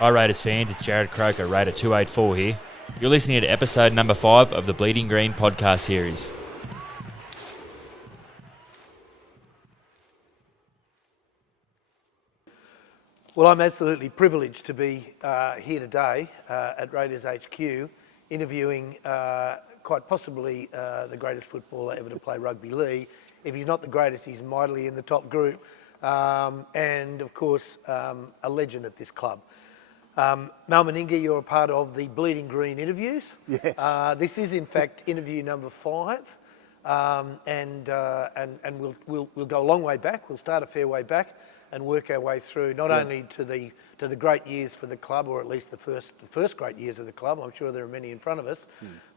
Hi Raiders fans, it's Jared Croker, Raider 284 here. You're listening to episode number 5 of the Bleeding Green podcast series. Well, I'm absolutely privileged to be here today at Raiders HQ interviewing quite possibly the greatest footballer ever to play rugby league. If he's not the greatest, he's mightily in the top group. And of course, a legend at this club. Mal Meninga, you're a part of the Bleeding Green interviews. Yes. This is in fact interview number 5. And we'll go a long way back. We'll start a fair way back and work our way through not only to the great years for the club, or at least the first great years of the club. I'm sure there are many in front of us,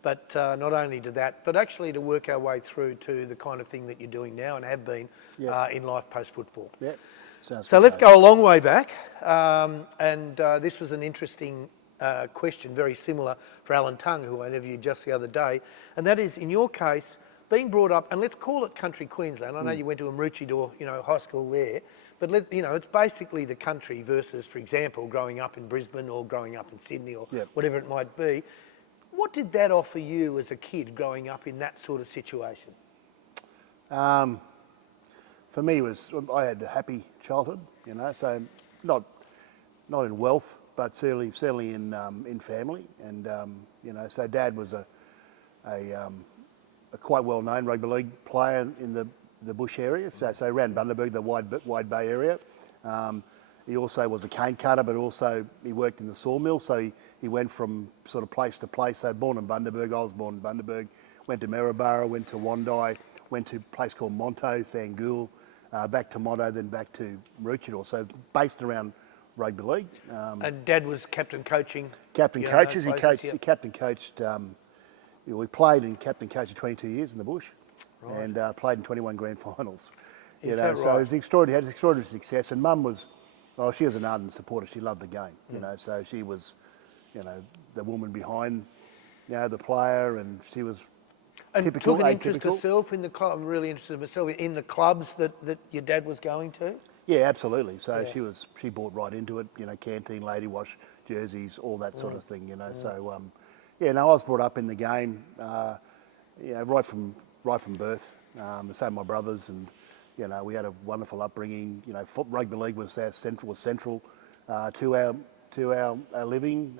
but not only to that, but actually to work our way through to the kind of thing that you're doing now and have been in life post football. Yeah. So let's go a long way back, and this was an interesting question, very similar for Alan Tung, who I interviewed just the other day, and that is, in your case, being brought up, and let's call it country Queensland. I know you went to Maroochydore, high school there, but it's basically the country versus, for example, growing up in Brisbane or growing up in Sydney or whatever it might be. What did that offer you as a kid growing up in that sort of situation? For me, I had a happy childhood, so not in wealth, but certainly in family, and so Dad was a quite well-known rugby league player in the bush area, so around Bundaberg, the Wide Bay area. He also was a cane cutter, but also he worked in the sawmill, so he went from sort of place to place. So born in Bundaberg, I was born in Bundaberg, went to Maryborough, went to Wandai, went to a place called Monto, Thangool, back to Monto, then back to Maroochydore. So based around rugby league. And Dad was captain coaching? Captain coaches, he captain coached. We played and captain coached for 22 years in the bush, and played in 21 grand finals. So it was extraordinary. Had extraordinary success. And Mum she was an ardent supporter. She loved the game. So she was, the woman behind, the player, and she was. And typical, took an interest atypical. Herself in the club. I'm really interested myself in the clubs that your dad was going to. Yeah, absolutely. So she bought right into it. Canteen, lady wash, jerseys, all that sort of thing. So. I was brought up in the game, right from birth. The same my brothers, and we had a wonderful upbringing. Rugby league was central to our living.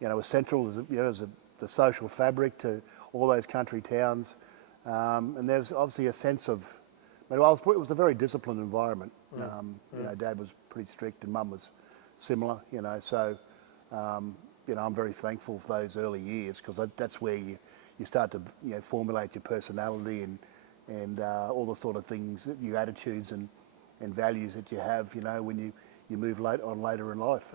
It was central as the social fabric to all those country towns, and there's obviously a sense of. It was a very disciplined environment. Dad was pretty strict, and Mum was similar. So. I'm very thankful for those early years, because that's where you start to formulate your personality and all the sort of things, your attitudes and values that you have, when you move later in life.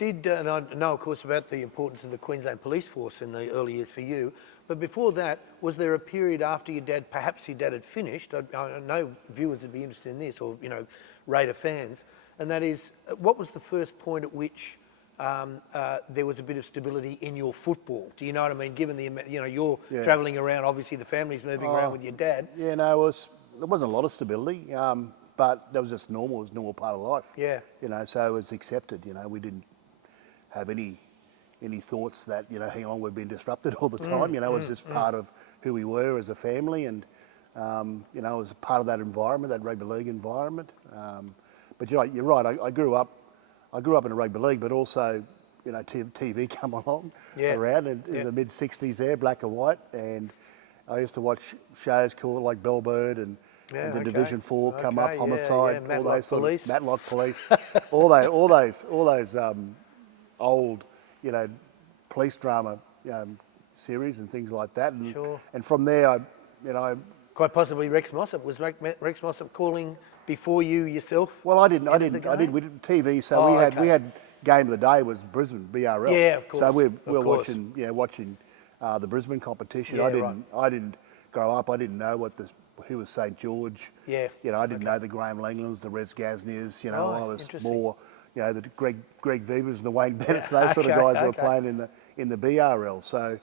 And I know, of course, about the importance of the Queensland Police Force in the early years for you, but before that, was there a period after perhaps your dad had finished? I know viewers would be interested in this, or Raider fans, and that is, what was the first point at which there was a bit of stability in your football? Do you know what I mean? Given you're travelling around, obviously the family's moving around with your dad. Yeah, no, there wasn't a lot of stability, but that was just normal. It was a normal part of life. Yeah. So it was accepted. We didn't have any thoughts that hang on, we're being disrupted all the time. It was just part of who we were as a family, and it was part of that environment, that rugby league environment. But you're right. I grew up in a rugby league, but also, TV come along around in the mid '60s there, black and white, and I used to watch shows called like Bellbird and the Division 4 come up, Homicide, all those sort of Matlock Police, all those old, police drama series and things like that, and from there, I quite possibly Rex Mossop. Was Rex Mossop calling before you yourself? Well, I didn't. We did TV, so we had game of the day was Brisbane BRL. Yeah, of course. So we were watching the Brisbane competition. Yeah, I didn't grow up. I didn't know who was St George. Yeah. I didn't know the Graham Langlands, the Res Gasniers. I was more the Greg Vivers and the Wayne Bennett's, those sort of guys who were playing in the BRL. So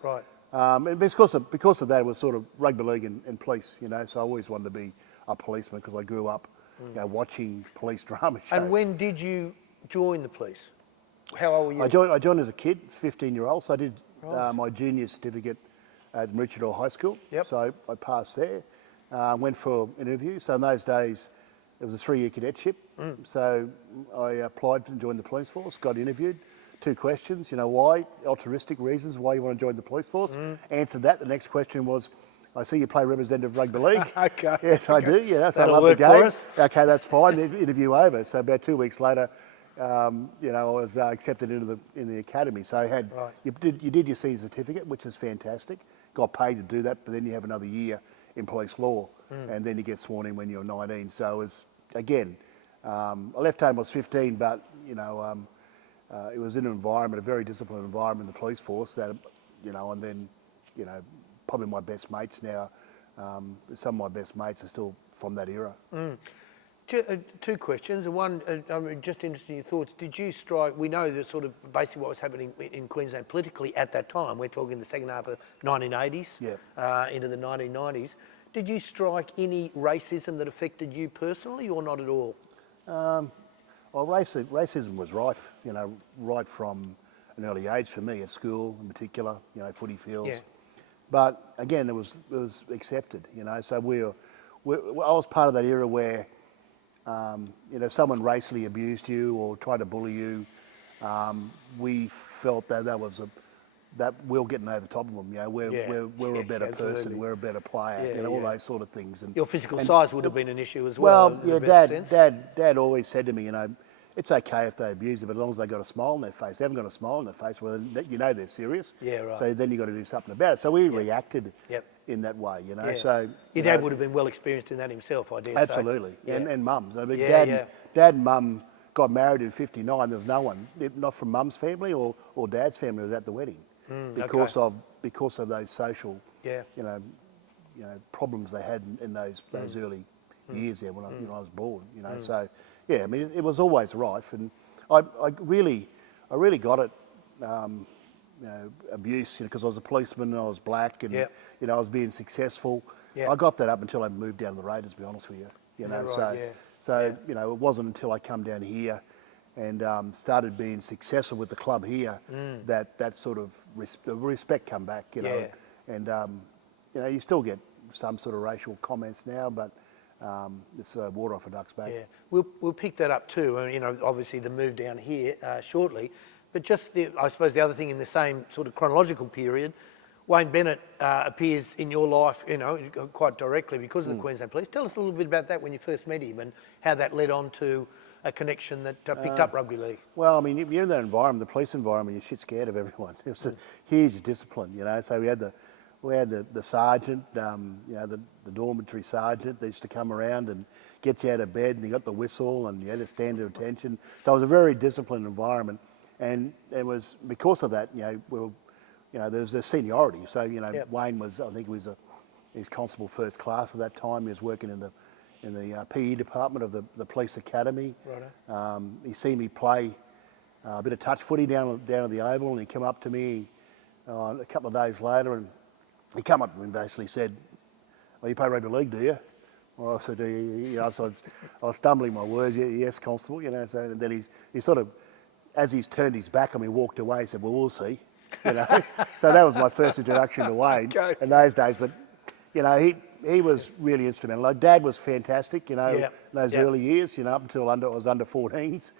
and because of that, it was sort of rugby league and police. So I always wanted to be a policeman because I grew up watching police drama shows. And when did you join the police? How old were you? I joined as a kid, 15-year-old. So I did my junior certificate at Maroochydore High School. Yep. So I passed there. Went for an interview. So in those days, it was a 3-year cadetship. So I applied and joined the police force. Got interviewed. 2 questions. Why? Altruistic reasons. Why you want to join the police force? Answered that. The next question was, I see you play representative rugby league. Okay. Yes, I do. Yeah, so I That'll love the work for game. us. Okay, that's fine. Interview over. So about 2 weeks later, I was accepted into the academy. So I had you did your senior certificate, which is fantastic. Got paid to do that, but then you have another year in police law, and then you get sworn in when you're 19. So it was again, I left home when I was 15, but it was in an environment, a very disciplined environment, the police force. That and then probably my best mates now. Some of my best mates are still from that era. 2 questions. One, I'm just interested in your thoughts. Did you strike? We know that sort of basically what was happening in Queensland politically at that time. We're talking the second half of 1980s into the 1990s. Did you strike any racism that affected you personally, or not at all? Well, racism was rife, right from an early age for me at school in particular, footy fields. Yeah. But again, it was accepted, So I was part of that era where, if someone racially abused you or tried to bully you, we felt that we're getting over top of them. We're a better person, we're a better player, all those sort of things. And your physical size would have been an issue as well. Well, Dad always said to me, it's okay if they abuse you, but as long as they've got a smile on their face. They haven't got a smile on their face, well, they're serious. Yeah, right. So then you've got to do something about it. So we reacted in that way, Yeah. So your dad would have been well experienced in that himself, I dare say. absolutely, and mums. I mean, Yeah, Dad and Mum got married in '59. There was no one, not from Mum's family or Dad's family, was at the wedding because of those social, problems they had in those early years there when I was born. So yeah, I mean it was always rife, and I really got it. Abuse, because I was a policeman and I was black, and I was being successful. I got that up until I moved down to the Raiders, to be honest with you. It wasn't until I come down here and started being successful with the club here that sort of the respect come back. And you still get some sort of racial comments now, but it's water off a duck's back. Yeah, we'll pick that up too. Obviously the move down here shortly. But just, I suppose the other thing in the same sort of chronological period, Wayne Bennett appears in your life, quite directly because of the Queensland Police. Tell us a little bit about that when you first met him and how that led on to a connection that picked up rugby league. Well, I mean, you're in that environment, the police environment, you're shit scared of everyone. It was a huge discipline, So we had the sergeant, the dormitory sergeant. They used to come around and get you out of bed, and you got the whistle, and you had to stand to attention. So it was a very disciplined environment. And it was because of that, there was the seniority. So, Wayne was, I think he was constable first class at that time. He was working in the PE department of the police academy. Right. He seen me play a bit of touch footy down at the Oval, and he came up to me a couple of days later, and he came up to me and basically said, "Oh, you play rugby league, do you?" Well, I said, "Do you?" So I was stumbling my words. Yes, constable. So and then he sort of, as he's turned his back on me, walked away, said, "Well, we'll see." So that was my first introduction to Wayne in those days. But he was really instrumental. Like, Dad was fantastic. In those early years. Up until I was under 14s.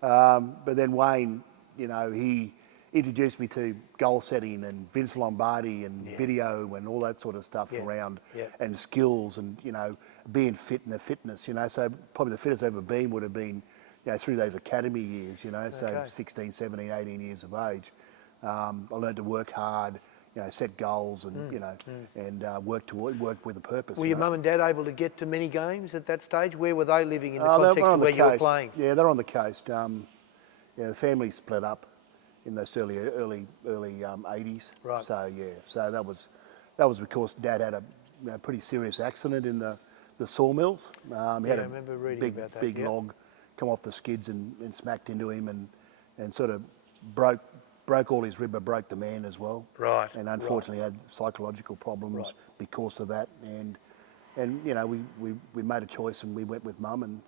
But then Wayne, he introduced me to goal setting and Vince Lombardi and video and all that sort of stuff around, and skills and being fit and the fitness. So probably the fittest I've ever been would have been, through those academy years, so 16, 17, 18 years of age. I learned to work hard, set goals and, and work with a purpose. Were your mum and dad able to get to many games at that stage? Where were they living in the context of where you were playing? Yeah, they're on the coast. The family split up in those early 80s. Right. So that was because Dad had a pretty serious accident in the sawmills. He had I remember reading about that. Big log come off the skids and smacked into him and sort of broke all his rib, but broke the man as well. Right. And unfortunately had psychological problems because of that. And we made a choice and we went with Mum, and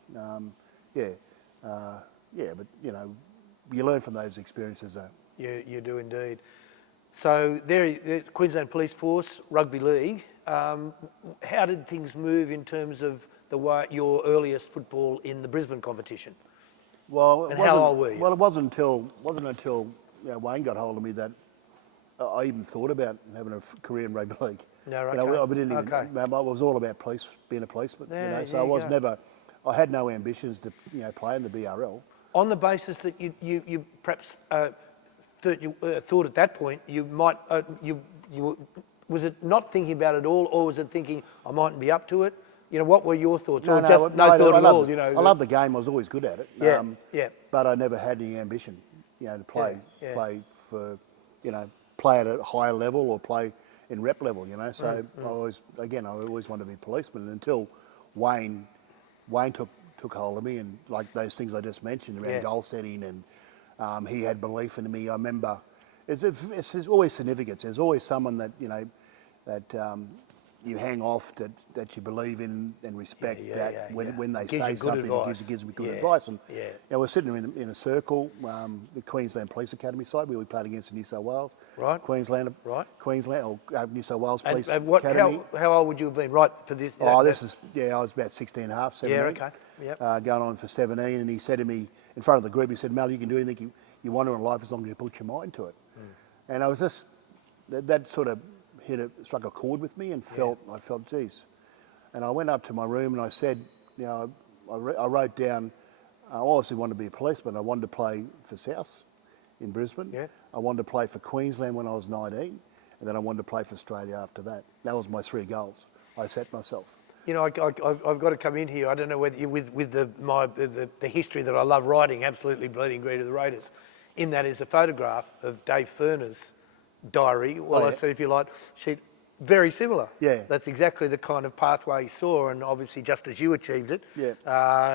but you learn from those experiences, though. You do indeed. So there, Queensland Police Force, Rugby League. How did things move in terms of your earliest football in the Brisbane competition? Well, And how old were you? Well, it wasn't until Wayne got hold of me that I even thought about having a career in rugby league. No, right. I didn't even. I was all about being a policeman. Yeah, so I was never. I had no ambitions to play in the BRL. On the basis that you perhaps thought at that point you might was it not thinking about it all, or was it thinking I mightn't be up to it? What were your thoughts? No, or just no thought at all? I love the game. I was always good at it. Yeah. But I never had any ambition, to play for, play at a higher level or play in rep level. So I always wanted to be a policeman until Wayne took hold of me, and like those things I just mentioned around goal setting, and he had belief in me. I remember it's always significance. There's always someone that you hang off that you believe in and respect. When they say something, it gives me good advice. And we're sitting in a circle, the Queensland Police Academy side, where we played against New South Wales. Right. Queensland or New South Wales Police and Academy. How old would you have been right for this? I was about 16 and a half, 17. Yeah, okay. Yep. Going on for 17, and he said to me in front of the group, he said, "Mal, you can do anything you want to in life as long as you put your mind to it." And I was just that sort of struck a chord with me, and I felt, geez. And I went up to my room and I said, I wrote down, I obviously wanted to be a policeman. I wanted to play for South in Brisbane. Yeah. I wanted to play for Queensland when I was 19, and then I wanted to play for Australia after that. That was my 3 goals I set myself. I've got to come in here. I don't know whether you, with the history that I love writing, absolutely bleeding green to the Raiders. In that is a photograph of Dave Furner's diary. Well, I said, if you like, very similar. Yeah. That's exactly the kind of pathway he saw, and obviously just as you achieved it. Yeah.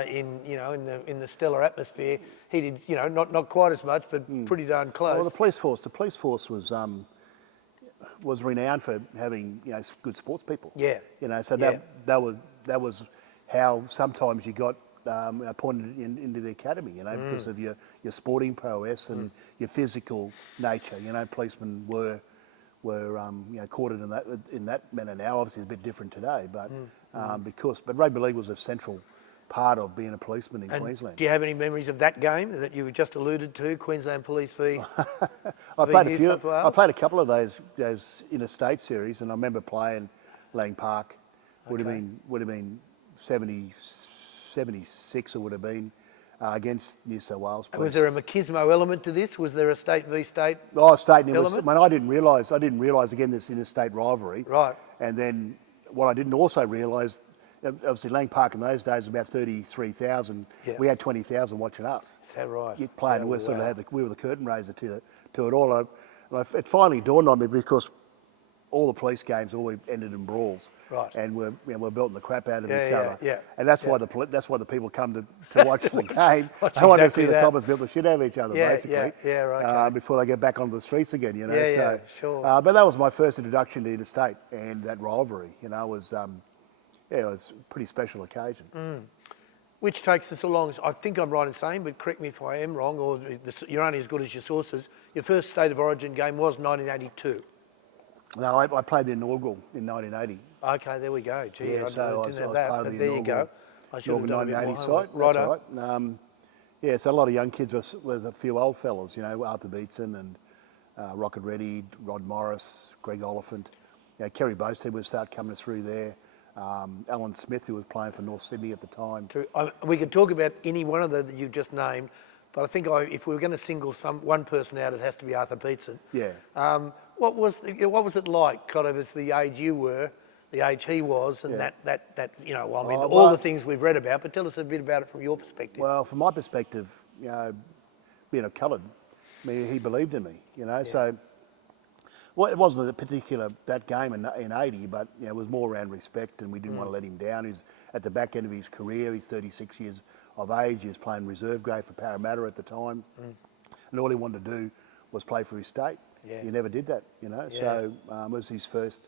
In the stellar atmosphere, he did. Not quite as much, but pretty darn close. Well, the police force was renowned for having good sports people. Yeah. So that was how sometimes you got appointed into the academy. Because of your sporting prowess and your physical nature. Policemen were courted in that manner. Now, obviously, it's a bit different today, but but rugby league was a central part of being a policeman in Queensland. Do you have any memories of that game that you just alluded to, Queensland Police v? I played a couple of those interstate series, and I remember playing Lang Park. Would have been 76. It would have been. Against New South Wales Police. Was there a machismo element to this? Was there a state v state? State element. I didn't realise again this interstate rivalry. Right. And then what I didn't also realise, obviously Lang Park in those days was about 33,000. Yeah. We had 20,000 watching us. Is that right? You played, and we were the curtain raiser to it all. It finally dawned on me because all the police games always ended in brawls, right? And we're belting the crap out of each other. Yeah. And that's why the people come to watch the game. They want to see the coppers build the shit out of each other, basically. Yeah, right. Before they get back onto the streets again, Sure. But that was my first introduction to interstate and that rivalry. It was a pretty special occasion. Which takes us along. I think I'm right in saying, but correct me if I am wrong, or you're only as good as your sources. Your first state of origin game was 1982. No, I played the inaugural in 1980. Okay, there we go. Gee, I was part of the there you go. I should have done 1980 side. Right, right. So a lot of young kids with a few old fellas, Arthur Beetson and Rocket Reddy, Rod Morris, Greg Oliphant. Kerry Boasted would start coming through there. Alan Smith, who was playing for North Sydney at the time. True. We could talk about any one of that you've just named, but I think if we were going to single one person out, it has to be Arthur Beetson. Yeah. What was it like, kind of as the age you were, the age he was, and all the things we've read about, but tell us a bit about it from your perspective. Well, from my perspective, being a coloured, he believed in me, so... Well, it wasn't a particular, that game in 80, but it was more around respect, and we didn't want to let him down. He's at the back end of his career. He's 36 years of age. He was playing reserve grade for Parramatta at the time. And all he wanted to do was play for his state. Yeah. He never did that, So it was his first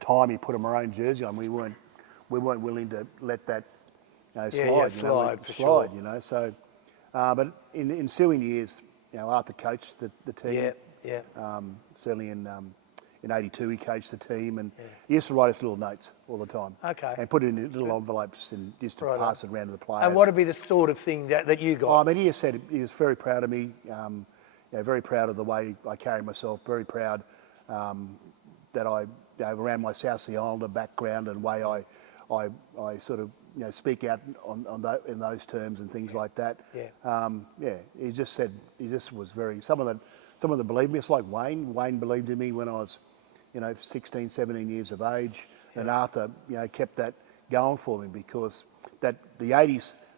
time he put a maroon jersey on. We weren't willing to let that slide. Slide. So But in ensuing years, Arthur coached the team. Yeah. Certainly in '82 he coached the team, and he used to write us little notes all the time. Okay. And put it in little envelopes and used to pass it around to the players. And what would be the sort of thing that you got? Oh, I mean, he just said he was very proud of me. Very proud of the way I carry myself. Very proud that I around my South Sea Islander background and way I sort of speak out in those terms and things like that. He just said he just was very some of them believed me. It's like Wayne. Wayne believed in me when I was 16, 17 years of age, and Arthur kept that going for me because the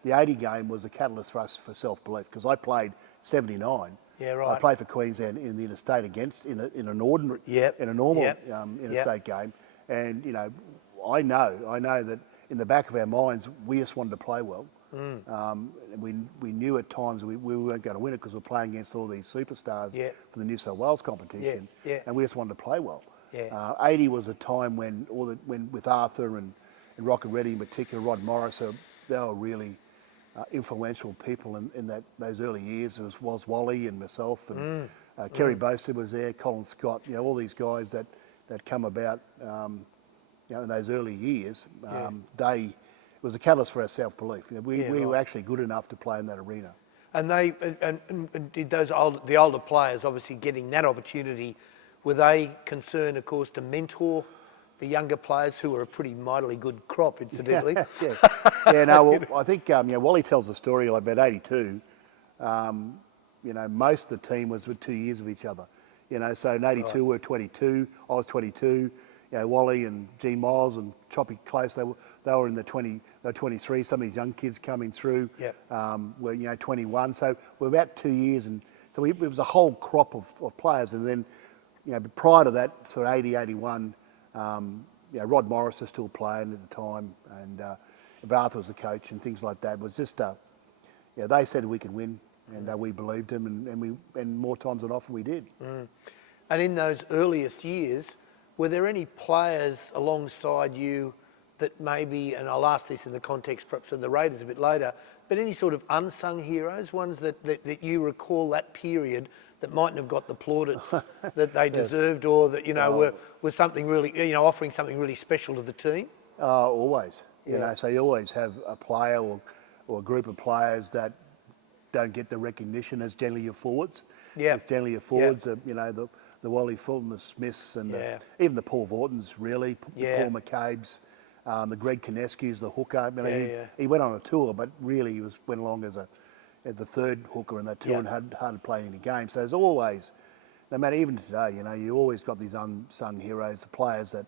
80 game was a catalyst for us for self-belief because I played 79. Yeah, right. I played for Queensland in the interstate in a normal interstate game, and I know that in the back of our minds we just wanted to play well. We knew at times we weren't going to win it because we're playing against all these superstars for the New South Wales competition, and we just wanted to play well. 80 was a time when with Arthur and Rocket Reddy in particular, Rod Morris, they were really influential people in those early years. It was Wally and myself and Kerry Boasted was there, Colin Scott, all these guys that come about in those early years. It was a catalyst for our self-belief. We were actually good enough to play in that arena. And did the older players obviously getting that opportunity, were they concerned, of course, to mentor the younger players who were a pretty mightily good crop, incidentally? I think Wally tells a story like about '82. Most of the team was with 2 years of each other. So in '82 we were 22. I was 22. Wally and Gene Miles and Choppy Close, they were in the 23. Some of these young kids coming through were 21. So we're about 2 years, and so it was a whole crop of players. And then prior to that, sort of 80, 81. Rod Morris was still playing at the time, and Arthur was the coach, and things like that. It was just, they said we could win, and we believed them, and more times than often we did. And in those earliest years, were there any players alongside you that maybe, and I'll ask this in the context perhaps of the Raiders a bit later, but any sort of unsung heroes, ones that you recall that period that mightn't have got the plaudits that they deserved, or that were something really, offering something really special to the team? Always, So you always have a player or a group of players that don't get the recognition as generally your forwards. It's generally your forwards. The Wally Fulton, the Smiths, and even the Paul Vortons, really. The Paul McCabe's, the Greg Kinescu's, the hooker. He went on a tour, but really he went along as the third hooker in that tour and hardly played any games. So there's always, no matter even today, you always got these unsung heroes, the players that,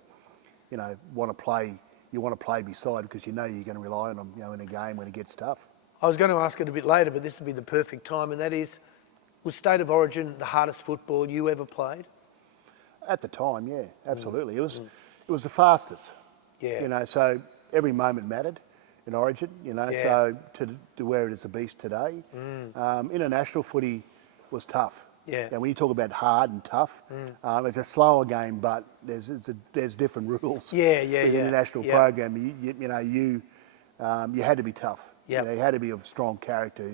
want to play. You want to play beside because you're going to rely on them, in a game when it gets tough. I was going to ask it a bit later, but this would be the perfect time, and that is, was State of Origin the hardest football you ever played? At the time, yeah, absolutely. It was the fastest. So every moment mattered in Origin, so to where it is a beast today. International footy was tough. And when you talk about hard and tough, it's a slower game, but there's different rules. With the international program, you had to be tough. You had to be of strong character,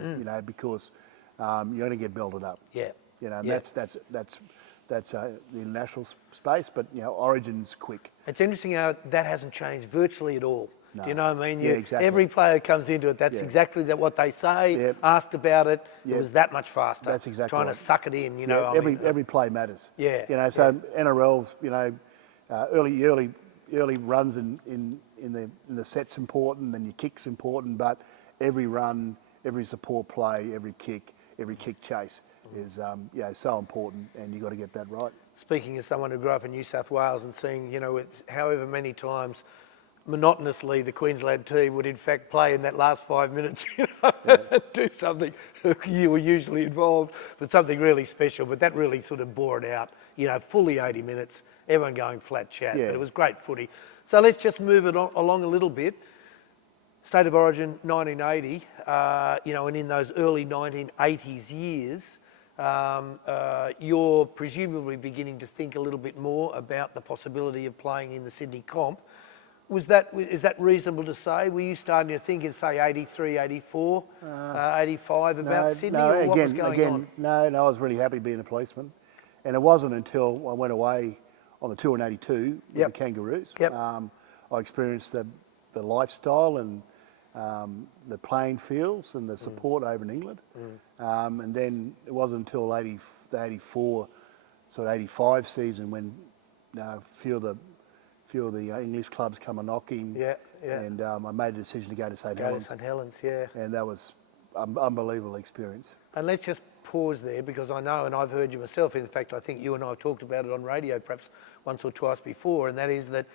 because you're going to get belted up. And that's the international space, but Origin's quick. It's interesting how that hasn't changed virtually at all. No. Do you know what I mean? Exactly. Every player comes into it. That's exactly what they say. Asked about it. It was that much faster. That's exactly trying to suck it in. Every play matters. So NRL's early runs in the set's important, and your kick's important, but every run, every support play, every kick chase is so important, and you've got to get that right. Speaking as someone who grew up in New South Wales and seeing, however many times monotonously the Queensland team would in fact play in that last 5 minutes, do something you were usually involved, but something really special. But that really sort of bore it out, fully 80 minutes, everyone going flat chat. But it was great footy. So let's just move it along a little bit. State of Origin 1980, and in those early 1980s years, you're presumably beginning to think a little bit more about the possibility of playing in the Sydney comp. is that reasonable to say? Were you starting to think in, say, 83, 84, 85 about Sydney, or what was going on? No, I was really happy being a policeman. And it wasn't until I went away on the tour in 82 with the Kangaroos. Yep. I experienced the lifestyle and the playing fields and the support over in England. And then it wasn't until the 84, sort of 85 season when a few of the English clubs come a knocking. And I made a decision to go to St Helens. St Helens, yeah. And that was an unbelievable experience. And let's just pause there, because I know, and I've heard you myself, in fact, I think you and I have talked about it on radio perhaps once or twice before, and that is that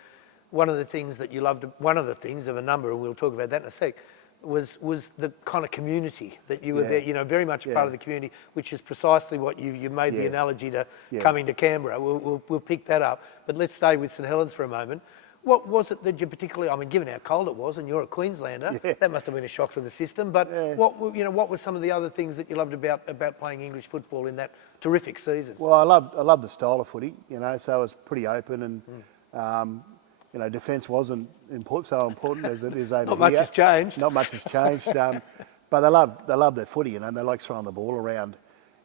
one of the things that you loved, one of the things of a number, and we'll talk about that in a sec, was the kind of community that you were there, you know, very much a part of the community, which is precisely what you made the analogy to coming to Canberra. We'll pick that up, but let's stay with St Helens for a moment. What was it that you particularly, I mean, given how cold it was, and you're a Queenslander, that must have been a shock to the system, but what were some of the other things that you loved about playing English football in that terrific season? Well, I loved the style of footy, you know, so it was pretty open, and you know, defence wasn't so important as it is over Not much has changed. Not much has changed, but they love their footy, you know, and they like throwing the ball around.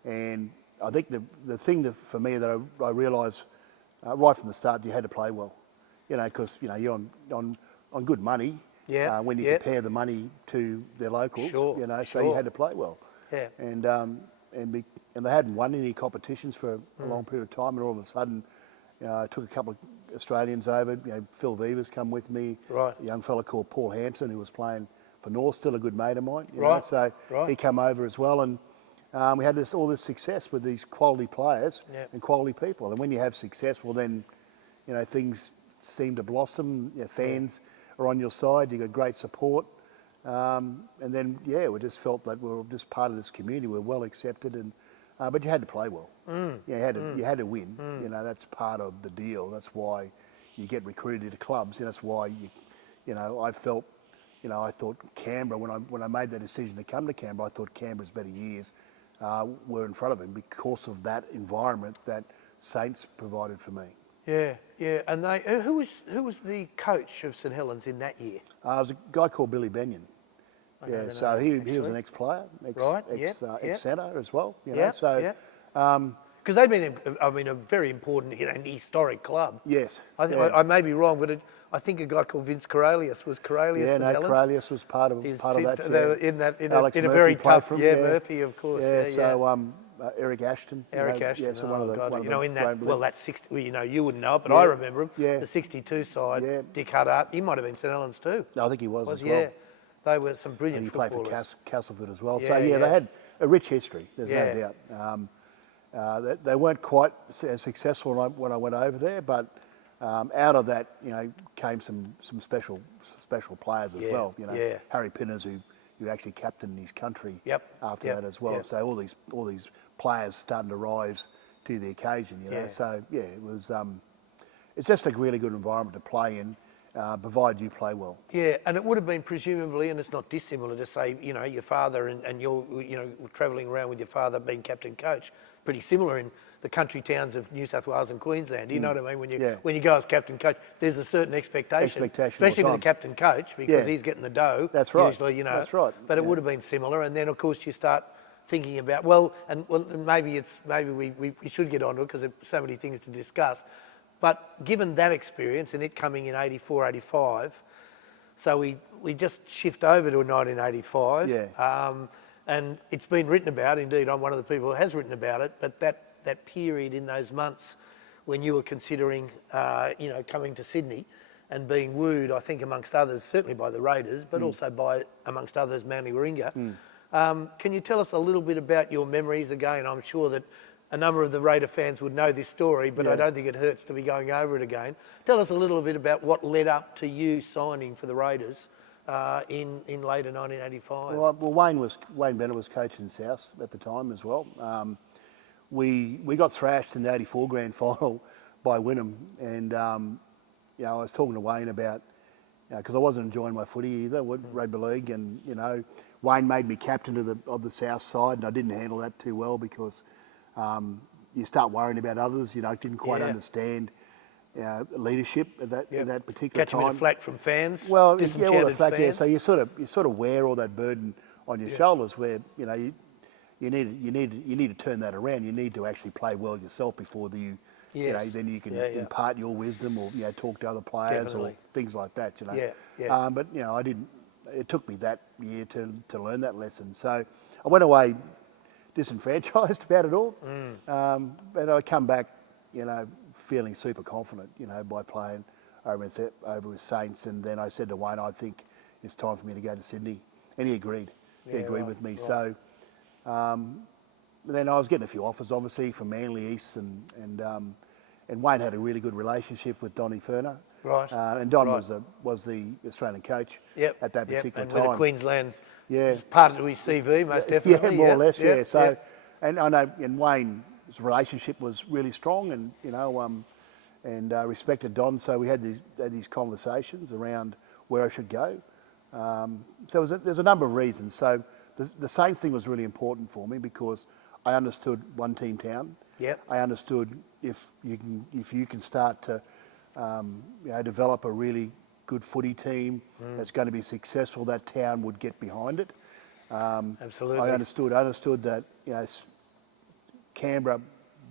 And I think the thing that for me that I realised right from the start, you had to play well, you know, because you know you're on good money. When you compare the money to their locals, you know, so you had to play well. And they hadn't won any competitions for a long period of time, and all of a sudden, I took a couple of Australians over. You know, Phil Viva's come with me. A young fella called Paul Hampson, who was playing for North, still a good mate of mine. You know, so he came over as well, and we had all this success with these quality players and quality people. And when you have success, well then, you know, things seem to blossom. You know, fans are on your side. You got great support, and then we just felt that we were just part of this community. We were well accepted, and but you had to play well. You had to win. You know, that's part of the deal. That's why you get recruited to clubs. That's why I felt, you know, I thought Canberra, when I made the decision to come to Canberra, I thought Canberra's better years were in front of him because of that environment that Saints provided for me. And who was the coach of St Helens in that year? It was a guy called Billy Benyon. So he was an ex-player, ex-centre as well. You know, so because they've been, a very important, and historic club. Yes, I may be wrong, but I think a guy called Vince Corralius was Corralius. Corralius was part of that. In Alex a Murphy very tough. Murphy, of course. Eric Ashton. So one of the that 60. You know, you wouldn't know it, but I remember him. The 62 side. Dick Huddart. He might have been St Helens too. No, I think he was as well. They were some brilliant and he footballers. played for Castleford as well. They had a rich history, there's no doubt. They weren't quite as successful when I went over there, but out of that, you know, came some special players as well. You know, Harry Pinners, who actually captained his country after that as well. So all these players starting to rise to the occasion. You know, so it was. It's just a really good environment to play in. Provided you play well. And it would have been presumably, and it's not dissimilar to say, you know, your father and you're, you know, travelling around with your father being captain coach, pretty similar in the country towns of New South Wales and Queensland. You know what I mean? When you go as captain coach, there's a certain expectation especially with the captain coach, because he's getting the dough. That's right. Usually, you know. That's right. But it would have been similar, and then of course you start thinking about maybe we should get onto it because there's so many things to discuss. But given that experience and it coming in 84, 85, so we just shift over to 1985. And it's been written about, indeed, I'm one of the people who has written about it, but that period in those months when you were considering, coming to Sydney and being wooed, I think, amongst others, certainly by the Raiders, but also by, amongst others, Mal Meninga. Can you tell us a little bit about your memories again? I'm sure that a number of the Raider fans would know this story, but I don't think it hurts to be going over it again. Tell us a little bit about what led up to you signing for the Raiders in later 1985. Well, Wayne Bennett was coaching South at the time as well. We got thrashed in the 84 grand final by Wynnum, and I was talking to Wayne about, because I wasn't enjoying my footy either with rugby league, and Wayne made me captain of the South side, and I didn't handle that too well because you start worrying about others. Didn't quite understand, leadership at that particular Catch a time. bit of flack from fans. Well, all the disenchanted flack, fans. So you sort of wear all that burden on your shoulders, where you need to turn that around. You need to actually play well yourself before then you can impart your wisdom or talk to other players or things like that. But I didn't. It took me that year to learn that lesson. So I went away disenfranchised about it all, but I come back, feeling super confident, by playing over with Saints, and then I said to Wayne, I think it's time for me to go to Sydney, and he agreed. He agreed with me. Right. So then I was getting a few offers, obviously, from Manly East, and Wayne had a really good relationship with Donny Ferner. Right. And Don was the Australian coach at that particular and time. with the Queensland part of his CV, most definitely. More or less. So, and I know, and Wayne's relationship was really strong, and respected Don. So we had these conversations around where I should go. So there's a number of reasons. So the Saints thing was really important for me because I understood one team town. Yep. I understood if you can start to develop a really good footy team that's going to be successful, that town would get behind it. Absolutely. I understood that Canberra,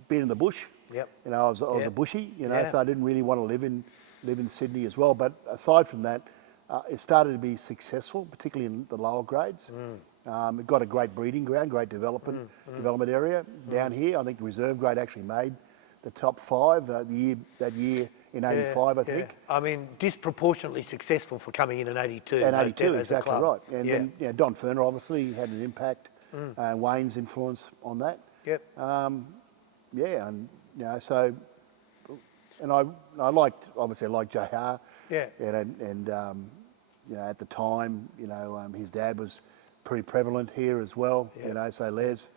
being in the bush. Yep. I was a bushie, so I didn't really want to live in Sydney as well. But aside from that, it started to be successful, particularly in the lower grades. It got a great breeding ground, great development area down here. I think the reserve grade actually made the top 5 that year in '85, I think. I mean, disproportionately successful for coming in 82. And '82, exactly right. And then Don Ferner obviously had an impact. Wayne's influence on that. Yep. So, and I liked JR. Yeah. And at the time, his dad was pretty prevalent here as well. So Les.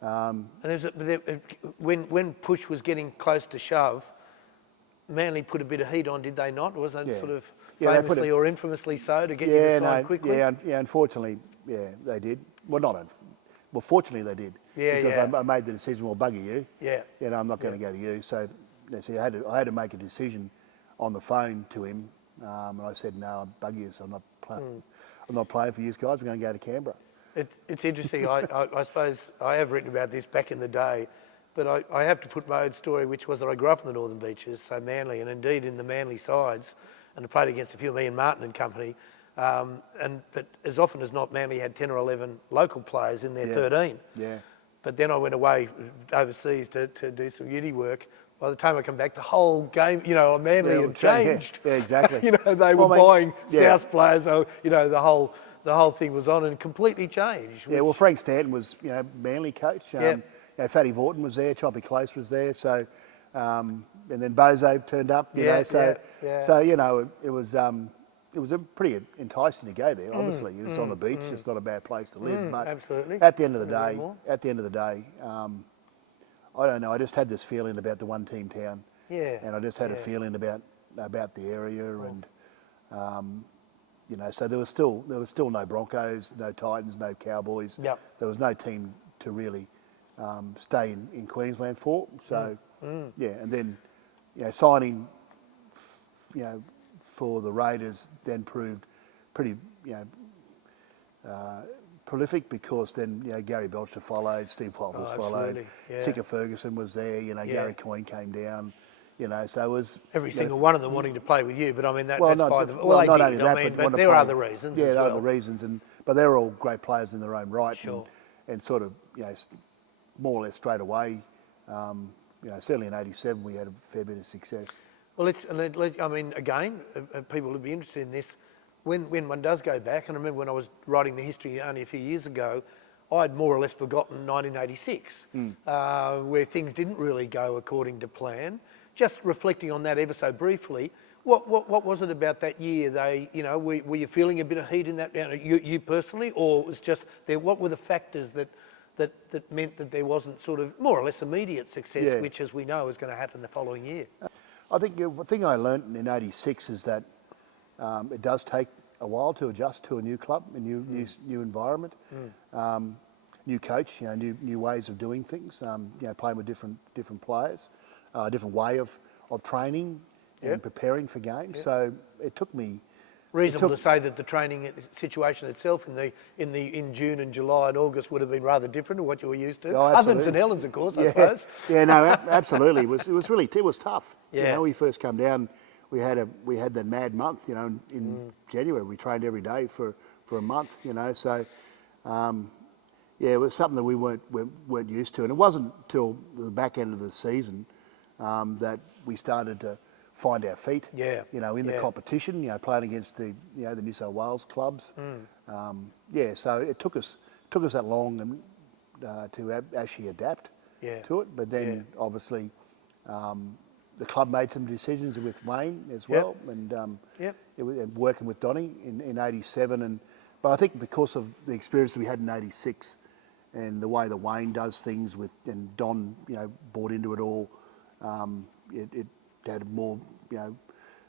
And when push was getting close to shove, Manly put a bit of heat on, did they not? Was it sort of famously or infamously so to get you to sign quickly? Unfortunately, they did. Well, fortunately they did. Because I made the decision, well, bugger you. Yeah. I'm not going to go to you. So I had to make a decision on the phone to him, and I said, no, bugger you. So I'm not playing for you guys. I'm going to go to Canberra. It's interesting. I suppose I have written about this back in the day, but I have to put my own story, which was that I grew up in the Northern Beaches, so Manly, and indeed in the Manly sides, and I played against a few of Ian Martin and company. But as often as not, Manly had 10 or 11 local players in their 13. Yeah. But then I went away overseas to do some uni work. By the time I come back, the whole game, Manly had changed. Yeah, exactly. They were buying South players. So, the whole thing was on and completely changed. Yeah, well, Frank Stanton was, Manly coach. Fatty Vorton was there. Choppy Close was there. So, and then Bozo turned up. It was pretty enticing to go there. Obviously, it was on the beach. It's not a bad place to live. But absolutely. At the end of the day, I don't know. I just had this feeling about the one team town. Yeah. And I just had a feeling about the area, and so there was still no Broncos, no Titans, no Cowboys. Yep. There was no team to really stay in Queensland for. So and then signing for the Raiders then proved pretty prolific, because then Gary Belcher followed, Steve Walters followed, Tika Ferguson was there, Gary Coyne came down, so it was every single one of them wanting to play with you. But I mean, that's by the well, not only that, but there are other reasons. Yeah, there are other reasons, but they're all great players in their own right. Sure. And sort of more or less straight away, certainly in '87 we had a fair bit of success. Well, again, people would be interested in this. When one does go back, and I remember when I was writing the history only a few years ago, I'd more or less forgotten 1986, where things didn't really go according to plan. Just reflecting on that ever so briefly, what was it about that year? Were you feeling a bit of heat in that? You personally, or was just there? What were the factors that meant that there wasn't sort of more or less immediate success, which, as we know, is going to happen the following year? I think the thing I learnt in '86 is that it does take a while to adjust to a new club, a new environment, new coach, new ways of doing things, playing with different players, a different way of training, and preparing for games. So it took me. Reasonable to say that the training situation itself in June and July and August would have been rather different to what you were used to. Oh, other than St Helens, of course, I Yeah, suppose. yeah, no, absolutely. It was tough. Yeah. You know, we first come down, we had that mad month. You know, in January we trained every day for a month. You know, so it was something that we weren't used to, and it wasn't till the back end of the season that we started to find our feet. Yeah. You know, in the competition. You know, playing against the New South Wales clubs. So it took us that long to actually adapt to it. But then obviously the club made some decisions with Wayne as well, and and working with Donny in '87. But I think because of the experience that we had in '86 and the way that Wayne does things and Don bought into it all, it had a more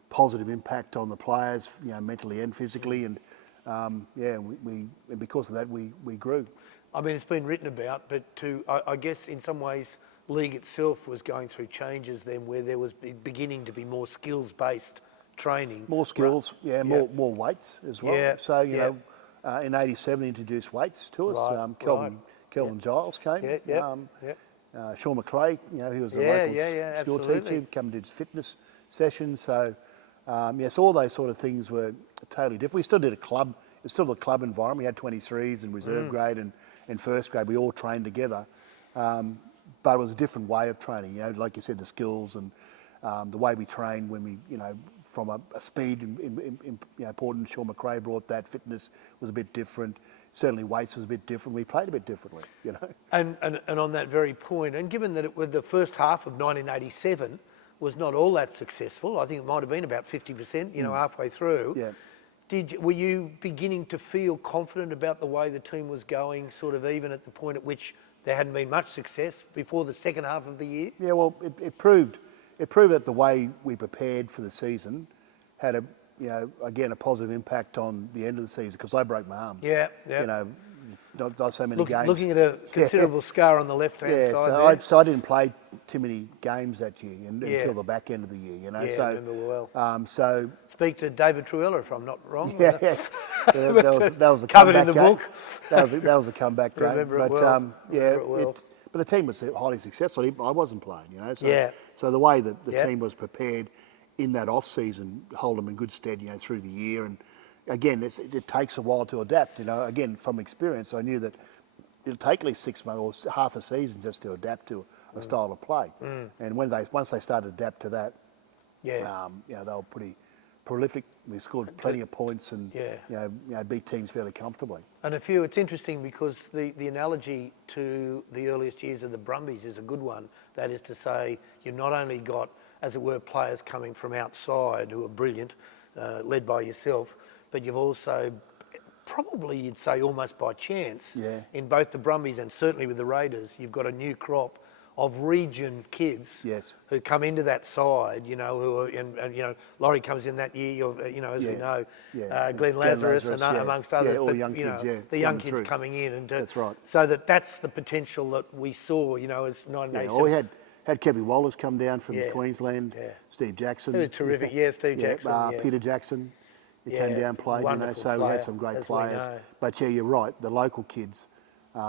positive impact on the players, mentally and physically, and and because of that we grew. I mean, it's been written about, but I guess in some ways, league itself was going through changes then, where there was beginning to be more skills-based training. More skills, more weights as well. Yeah, So in '87 introduced weights to us. Kelvin Giles came. Sean McRae, he was a local school teacher, come and did fitness sessions. So, so all those sort of things were totally different. We still did a club. It's still a club environment. We had 23s and reserve grade and first grade. We all trained together. But it was a different way of training. Like you said, the skills and the way we trained when we, from a speed important. Sean McRae brought that. Fitness was a bit different. Certainly weights was a bit different. We played a bit differently, And on that very point, and given that the first half of 1987 was not all that successful, I think it might have been about 50%, halfway through. Yeah. Were you beginning to feel confident about the way the team was going, sort of even at the point at which there hadn't been much success before the second half of the year? Yeah, well, it proved that the way we prepared for the season had a positive impact on the end of the season, because I broke my arm. Yeah. Not so many games. Looking at a considerable scar on the left-hand side. So I didn't play too many games that year until the back end of the year. I remember well. So speak to David Truella if I'm not wrong. That was a covered comeback in the game. book. That was a comeback game. Remember it well. But the team was highly successful. I wasn't playing, So, so the way that the team was prepared in that off season hold them in good stead, through the year. And again, it takes a while to adapt. Again, from experience, I knew that it'll take at least 6 months or half a season just to adapt to a style of play. And once they started to adapt to that, they were pretty prolific. We scored plenty of points and beat teams fairly comfortably. And it's interesting because the analogy to the earliest years of the Brumbies is a good one. That is to say, you've not only got, as it were, players coming from outside who are brilliant, led by yourself, but you've also, probably you'd say almost by chance, in both the Brumbies and certainly with the Raiders, you've got a new crop of region kids who come into that side, who are, and Laurie comes in that year, as we know, Glenn Lazarus and amongst others, all young kids, the young kids through. coming in, and that's right. So that's the potential that we saw, as 1987. We had Kevin Wallace come down from Queensland, Steve Jackson, terrific, Steve Jackson, Peter Jackson, he came down, played, so we had some great players. But you're right, the local kids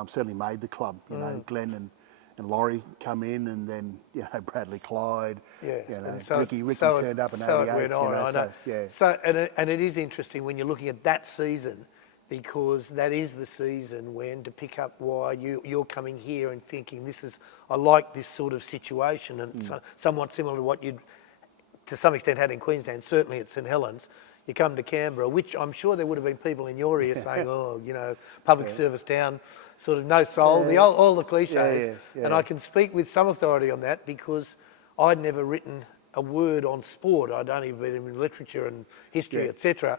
certainly made the club. Glenn and Laurie come in, and then Bradley Clyde, Ricky turned up in '88. And it is interesting when you're looking at that season, because that is the season when, to pick up why you're coming here and thinking I like this sort of situation, and somewhat similar to what you'd to some extent had in Queensland, certainly at St Helens. You come to Canberra, which I'm sure there would have been people in your ear saying, public service town, sort of no soul, all the cliches. And I can speak with some authority on that because I'd never written a word on sport. I'd only been in literature and history, etc.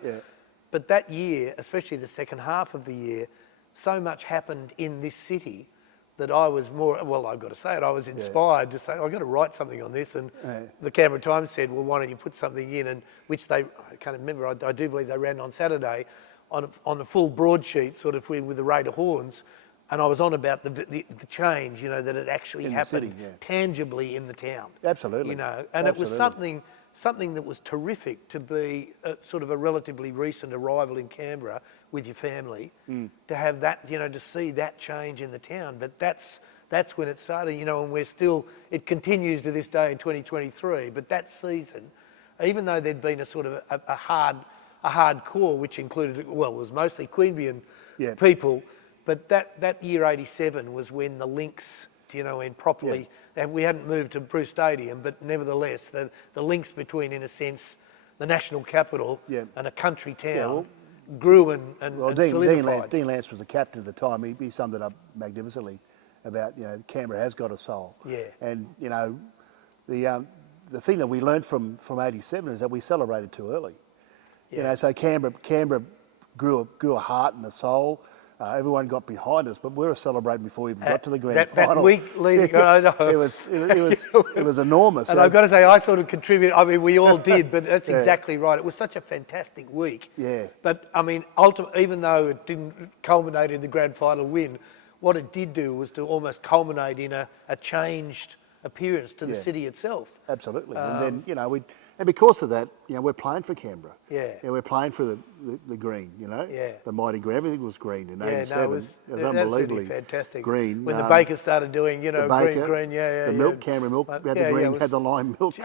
But that year, especially the second half of the year, so much happened in this city that I was I've got to say it, I was inspired to say, I've got to write something on this. And the Canberra Times said, well, why don't you put something in? And which I can't remember, I do believe they ran on Saturday on a full broadsheet, sort of with the Raider horns. And I was on about the change, that it actually happened tangibly in the town. Absolutely. And it was something something that was terrific to be sort of a relatively recent arrival in Canberra with your family, to have that, you know, to see that change in the town. But that's when it started, you know, and it continues to this day in 2023. But that season, even though there'd been a sort of a hard core, which included, well, it was mostly Queanbeyan people, but that year 87 was when the links, you know, and properly, and we hadn't moved to Bruce Stadium, but nevertheless, the links between, in a sense, the national capital and a country town grew and solidified. Dean Lance was the captain at the time. He summed it up magnificently about, you know, Canberra has got a soul. Yeah. And, you know, the thing that we learned from 87 is that we celebrated too early. Yeah. You know, so Canberra grew a heart and a soul. Everyone got behind us, but we were celebrating before we even got to the grand final. That week leading, I know. It was enormous. And I've got to say, I sort of contributed. I mean, we all did, but that's exactly right. It was such a fantastic week. Yeah. But I mean, ultimately, even though it didn't culminate in the grand final win, what it did do was to almost culminate in a changed appearance to the city itself. Absolutely. And then, you know, and because of that, you know, we're playing for Canberra. Yeah. Yeah, we're playing for the green, you know. Yeah. The mighty green. Everything was green in 87. No, it was unbelievably fantastic. Green. When the bakers started doing, you know, green, the milk, Canberra milk, had the green, had the lime milk.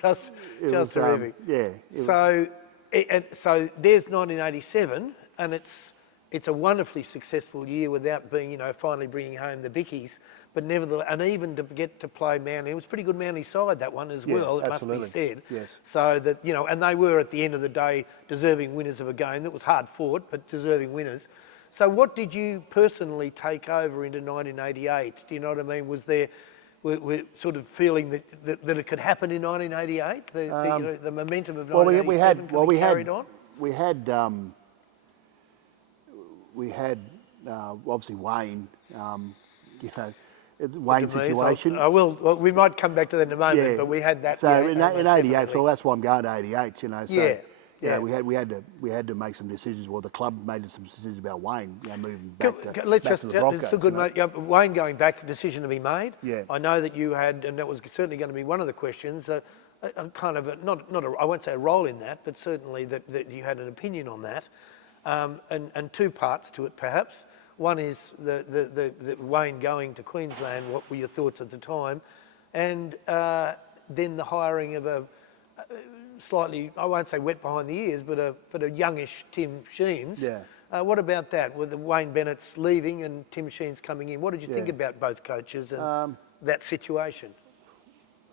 just terrific. So there's 1987, and it's a wonderfully successful year without being, you know, finally bringing home the bickies. But nevertheless, and even to get to play Manly, it was a pretty good Manly side, that one as well, it must be said. Yes. So that, you know, and they were at the end of the day deserving winners of a game that was hard fought, but deserving winners. So what did you personally take over into 1988? Do you know what I mean? Was there, we're sort of feeling that it could happen in 1988? You know, the momentum of 1987 could be carried on? We had obviously Wayne, you know, Wayne's situation. We might come back to that in a moment, but we had that. So in 88, so that's why I'm going to 88, you know. So we had to make some decisions. Well, the club made some decisions about Wayne, you know, moving back to the Broncos. It's a good Wayne going back, a decision to be made. Yeah. I know that you had, and that was certainly going to be one of the questions. Kind of I won't say a role in that, but certainly that you had an opinion on that, and two parts to it perhaps. One is the Wayne going to Queensland. What were your thoughts at the time? And then the hiring of a slightly, I won't say wet behind the ears, but a youngish Tim Sheens. Yeah. What about that? With the Wayne Bennett's leaving and Tim Sheens coming in, what did you think about both coaches and that situation?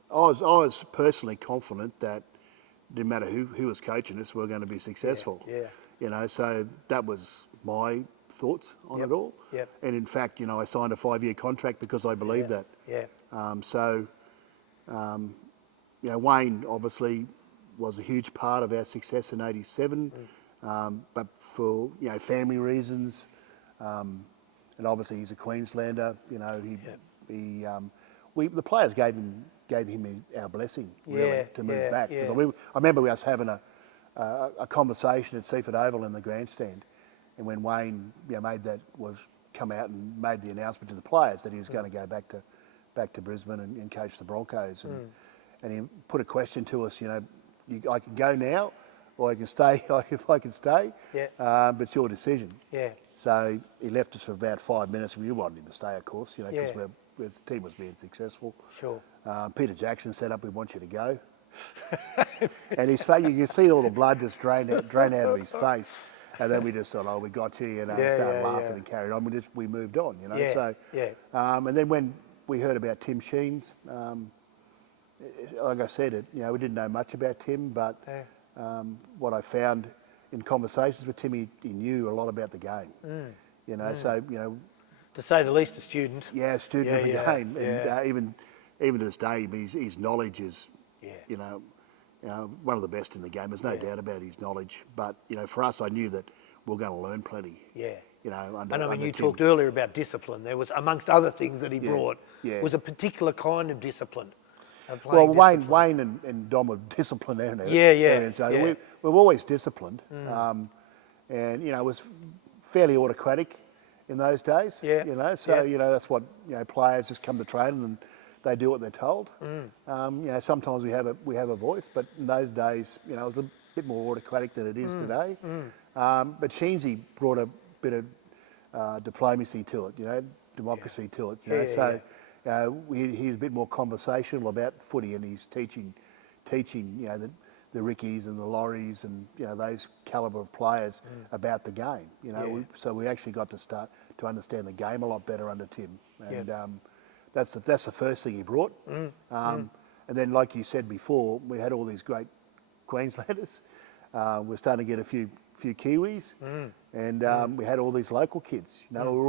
I was personally confident that it didn't matter who was coaching us, we were going to be successful. Yeah. You know, so that was my thoughts on it all. Yep. And in fact, you know, I signed a 5-year contract because I believed that. Yeah. You know, Wayne obviously was a huge part of our success in 87, but for, you know, family reasons, and obviously he's a Queenslander. You know, the players gave him our blessing really to move back. Because I remember us having a conversation at Seaford Oval in the grandstand. And when Wayne, you know, come out and made the announcement to the players that he was going to go back to Brisbane and coach the Broncos, and he put a question to us, you know, I can go now, or I can stay. If I can stay, but it's your decision. Yeah. So he left us for about 5 minutes. We wanted him to stay, of course, you know, because the team was being successful. Sure. Peter Jackson said, "We want you to go," and his face, you can see all the blood just drain out of his face. And then we just thought, "Oh, we got you," you know, started laughing and carried on. We moved on, you know. And then when we heard about Tim Sheens, like I said, you know, we didn't know much about Tim, but what I found in conversations with Tim, he knew a lot about the game. You know, so you know, to say the least, a student. Yeah, a student of the game, and even to this day, his knowledge is, you know, one of the best in the game. There's no doubt about his knowledge. But, you know, for us, I knew that we were going to learn plenty. Yeah. You know, and I mean, you talked earlier about discipline. There was, amongst other things that he brought, was a particual kind of discine. Well, Wayne and Dom were disciplined. So we're always disciplined. And, you know, it was fairly autocratic in those days. Yeah. You know, so, you know, that's what, you know, players just come to training they do what they're told. Sometimes we have a voice, but in those days, it was a bit more autocratic than it is today. But Sheensy brought a bit of diplomacy to it, democracy to it. He's a bit more conversational about footy, and he's teaching the Rickies and the Lauries and those calibre of players about the game. So we actually got to start to understand the game a lot better under Tim, and that's the first thing he brought. And then, like you said before, we had all these great Queenslanders. We're starting to get a few Kiwis, and we had all these local kids. Who were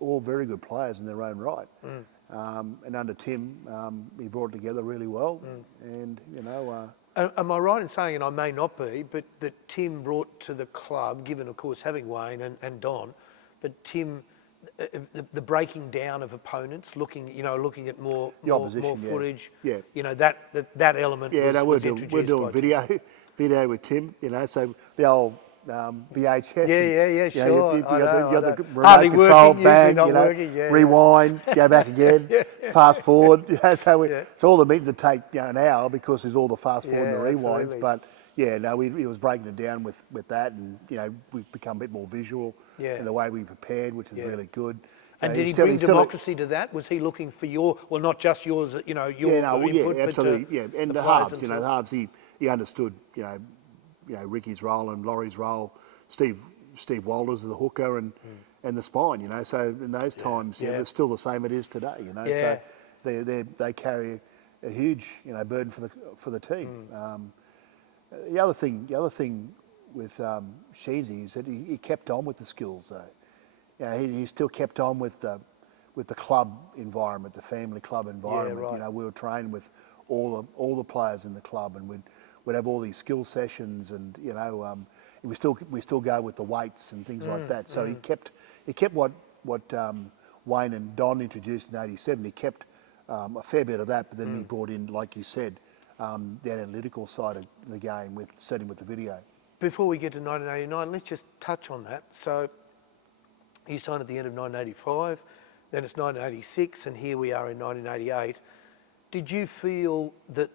all very good players in their own right. And under Tim, he brought it together really well, and Am I right in saying, and I may not be, but that Tim brought to the club, given of course having Wayne and Don, but Tim, the breaking down of opponents, looking at more footage, that element. We're doing video with Tim, so the old VHS. Sure. You got the remote control, bang, rewind, go back again, fast forward. So all the meetings would take an hour because there's all the fast forward and the rewinds. Absolutely. But he was breaking it down with that, and we've become a bit more visual in the way we prepared, which is really good. And did he bring democracy to that? Was he looking for not just yours, your input, absolutely, but and the halves, he understood, Ricky's role and Laurie's role, Steve Walters, the hooker, and the spine, So in those times, it's still the same it is today, So they carry a huge, burden for the team. The other thing with Sheensy is that he kept on with the skills, though. He still kept on with the club environment, the family club environment. Yeah, right. We were trained with all the players in the club, and we'd have all these skill sessions, and we still go with the weights and things like that. So he kept what Wayne and Don introduced in '87. He kept a fair bit of that, but then he brought in, like you said, the analytical side of the game, certainly with the video. Before we get to 1989, let's just touch on that. So you signed at the end of 1985, then it's 1986, and here we are in 1988. Did you feel that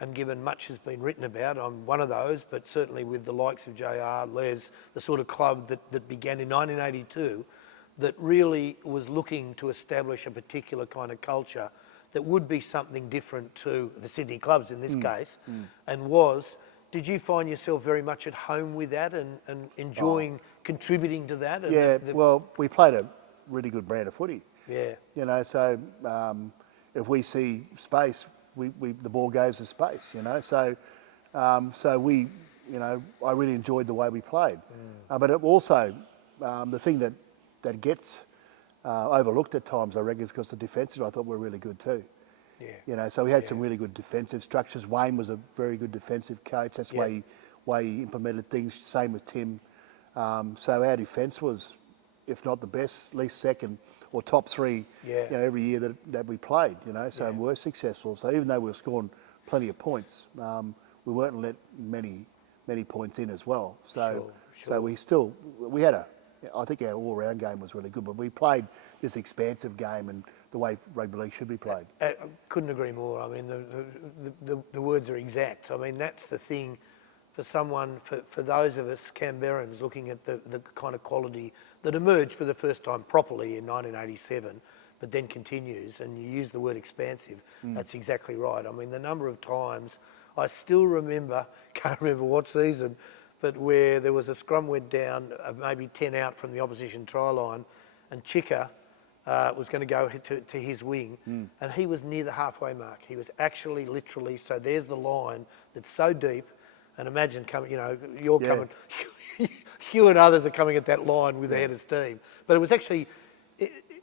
and given much has been written about, I'm one of those, but certainly with the likes of JR, Les, the sort of club that began in 1982, that really was looking to establish a particular kind of culture that would be something different to the Sydney clubs in this case, did you find yourself very much at home with that and enjoying contributing to that? Well, we played a really good brand of footy. Yeah. So if we see space, the ball goes to space, So we, I really enjoyed the way we played. But it also, the thing that gets overlooked at times, I reckon, is because the defences I thought were really good too. Yeah. So we had some really good defensive structures. Wayne was a very good defensive coach. That's why he implemented things. Same with Tim. So our defence was, if not the best, at least second or top three. Every year that we played. So we were successful. So even though we were scoring plenty of points, we weren't let many points in as well. So we had I think our all-round game was really good, but we played this expansive game and the way rugby league should be played. I couldn't agree more. I mean, the words are exact. I mean, that's the thing for those of us Canberrans looking at the kind of quality that emerged for the first time properly in 1987, but then continues, and you use the word expansive. That's exactly right. I mean, the number of times I still remember, can't remember what season, but where there was a scrum went down, maybe 10 out from the opposition try line, and Chica was going to go to his wing, and he was near the halfway mark. He was actually literally, so there's the line that's so deep, and imagine coming, you're coming, you and others are coming at that line with the head of steam. But it was actually,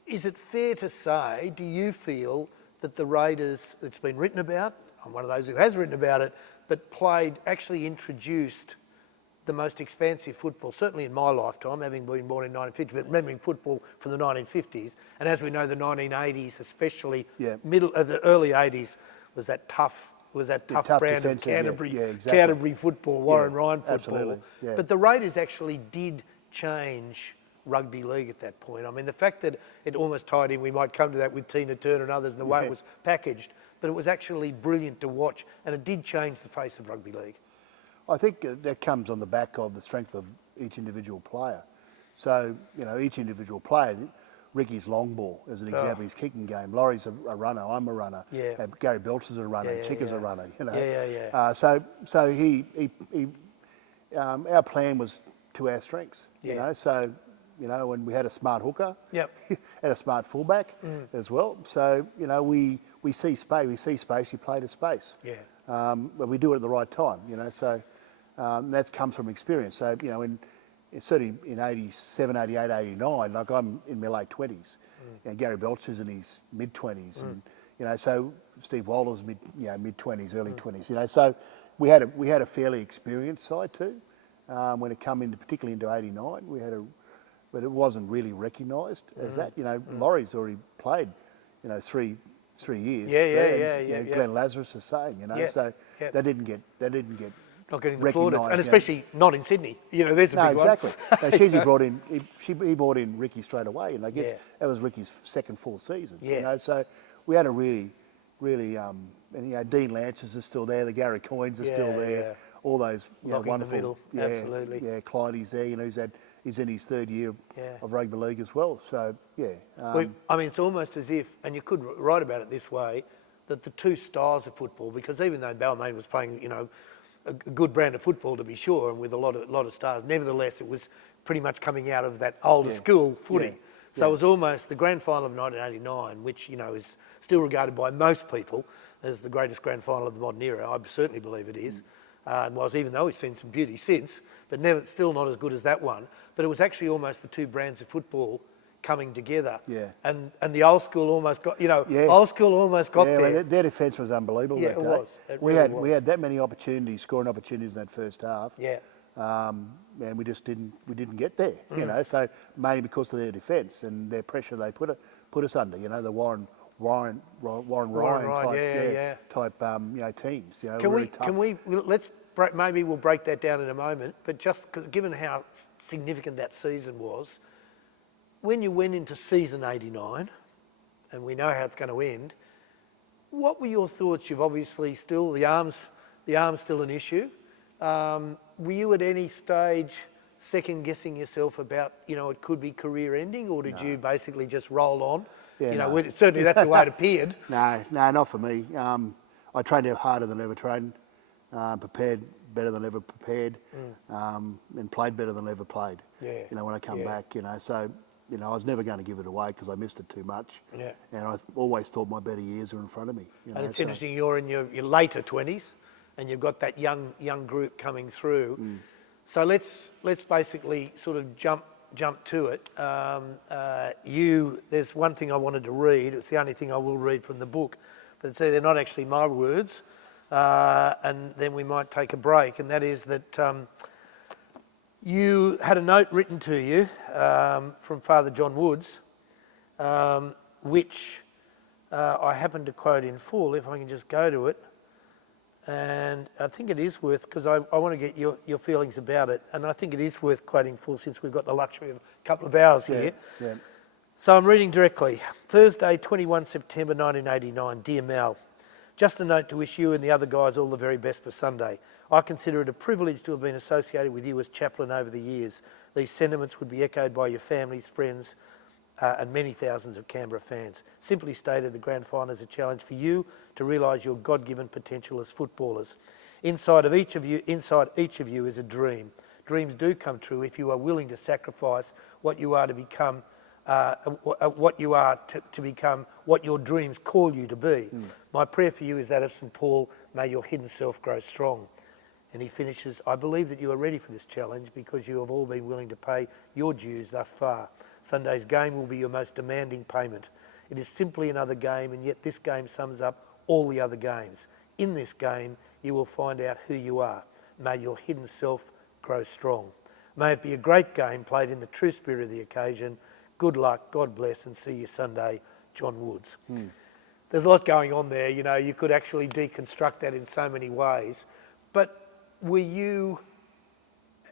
is it fair to say, do you feel that the Raiders, it's been written about, I'm one of those who has written about it, but actually introduced the most expansive football, certainly in my lifetime, having been born in 1950, but remembering football from the 1950s, and as we know, the 1980s, especially the early 80s, was that tough brand of Canterbury football, Warren Ryan football. Absolutely. Yeah. But the Raiders actually did change rugby league at that point. I mean, the fact that it almost tied in, we might come to that with Tina Turner and others and the way it was packaged, but it was actually brilliant to watch, and it did change the face of rugby league. I think that comes on the back of the strength of each individual player. So, each individual player, Ricky's long ball as an example, his kicking game. Laurie's a runner, I'm a runner. Yeah. Gary Belcher's a runner, Chicka's a runner, Yeah. So our plan was to our strengths, So, when we had a smart hooker, Yep. had a smart fullback as well. So, we see space. We see space. You play to space. Yeah. But we do it at the right time. So that comes from experience. So, certainly in 87, 88, 89, like I'm in my late 20s. Gary Belcher's in his mid-20s, and so Steve Waller's mid-20s, early 20s. So we had a fairly experienced side too. When it come into, particularly into 89, but it wasn't really recognised as that. Laurie's already played, 3 years. Yeah. Glenn Lazarus the same. So they didn't get Not getting the plaudits, and recognised, especially not in Sydney. There's a big exactly. one. No, Shizzy brought in, he brought in Ricky straight away, and I guess that was Ricky's second full season. Yeah. So we had a really, and Dean Lances is still there, the Gary Coynes are still there, yeah. all those Lock in the wonderful, middle, absolutely. Yeah, Clyde's there. He's in his third year of rugby league as well. So it's almost as if, and you could write about it this way, that the two styles of football, because even though Balmain was playing, a good brand of football to be sure, and with a lot of stars. Nevertheless, it was pretty much coming out of that older school footy. So it was almost the grand final of 1989, which is still regarded by most people as the greatest grand final of the modern era. I certainly believe it is. And was, even though we've seen some beauty since, but still not as good as that one. But it was actually almost the two brands of football coming together. Yeah. And the old school almost got, old school almost got there. Well, their defence was unbelievable that day. It was. We had that many opportunities, scoring opportunities in that first half. Yeah. And we just didn't get there, So mainly because of their defence and their pressure they put us under, the Warren Ryan type teams, Maybe we'll break that down in a moment, but just given how significant that season was, when you went into season 89, and we know how it's going to end, what were your thoughts? You've obviously still, the arm's still an issue. Were you at any stage second guessing yourself about, it could be career ending, or did you basically just roll on? Yeah, Certainly that's the way it appeared. No, not for me. I trained harder than ever trained, prepared better than ever prepared, and played better than ever played. Yeah. When I come back, so I was never going to give it away because I missed it too much. Yeah. And I always thought my better years were in front of me. And it's interesting, you're in your later 20s, and you've got that young group coming through. So let's basically sort of jump to it. There's one thing I wanted to read. It's the only thing I will read from the book, but they're not actually my words. And then we might take a break, and that is that you had a note written to you from Father John Woods, which I happen to quote in full, if I can just go to it. And I think it is worth, because I want to get your feelings about it, and I think it is worth quoting full since we've got the luxury of a couple of hours here. Yeah. So I'm reading directly. Thursday, 21 September 1989. Dear Mal, just a note to wish you and the other guys all the very best for Sunday. I consider it a privilege to have been associated with you as chaplain over the years. These sentiments would be echoed by your families, friends, and many thousands of Canberra fans. Simply stated, the grand final is a challenge for you to realise your God-given potential as footballers. Inside each of you is a dream. Dreams do come true if you are willing to sacrifice what you are to become, what your dreams call you to be. My prayer for you is that of St. Paul, may your hidden self grow strong. And he finishes, I believe that you are ready for this challenge because you have all been willing to pay your dues thus far. Sunday's game will be your most demanding payment. It is simply another game, and yet this game sums up all the other games. In this game, you will find out who you are. May your hidden self grow strong. May it be a great game played in the true spirit of the occasion. Good luck, God bless, and see you Sunday, John Woods. There's a lot going on there. You could actually deconstruct that in so many ways. But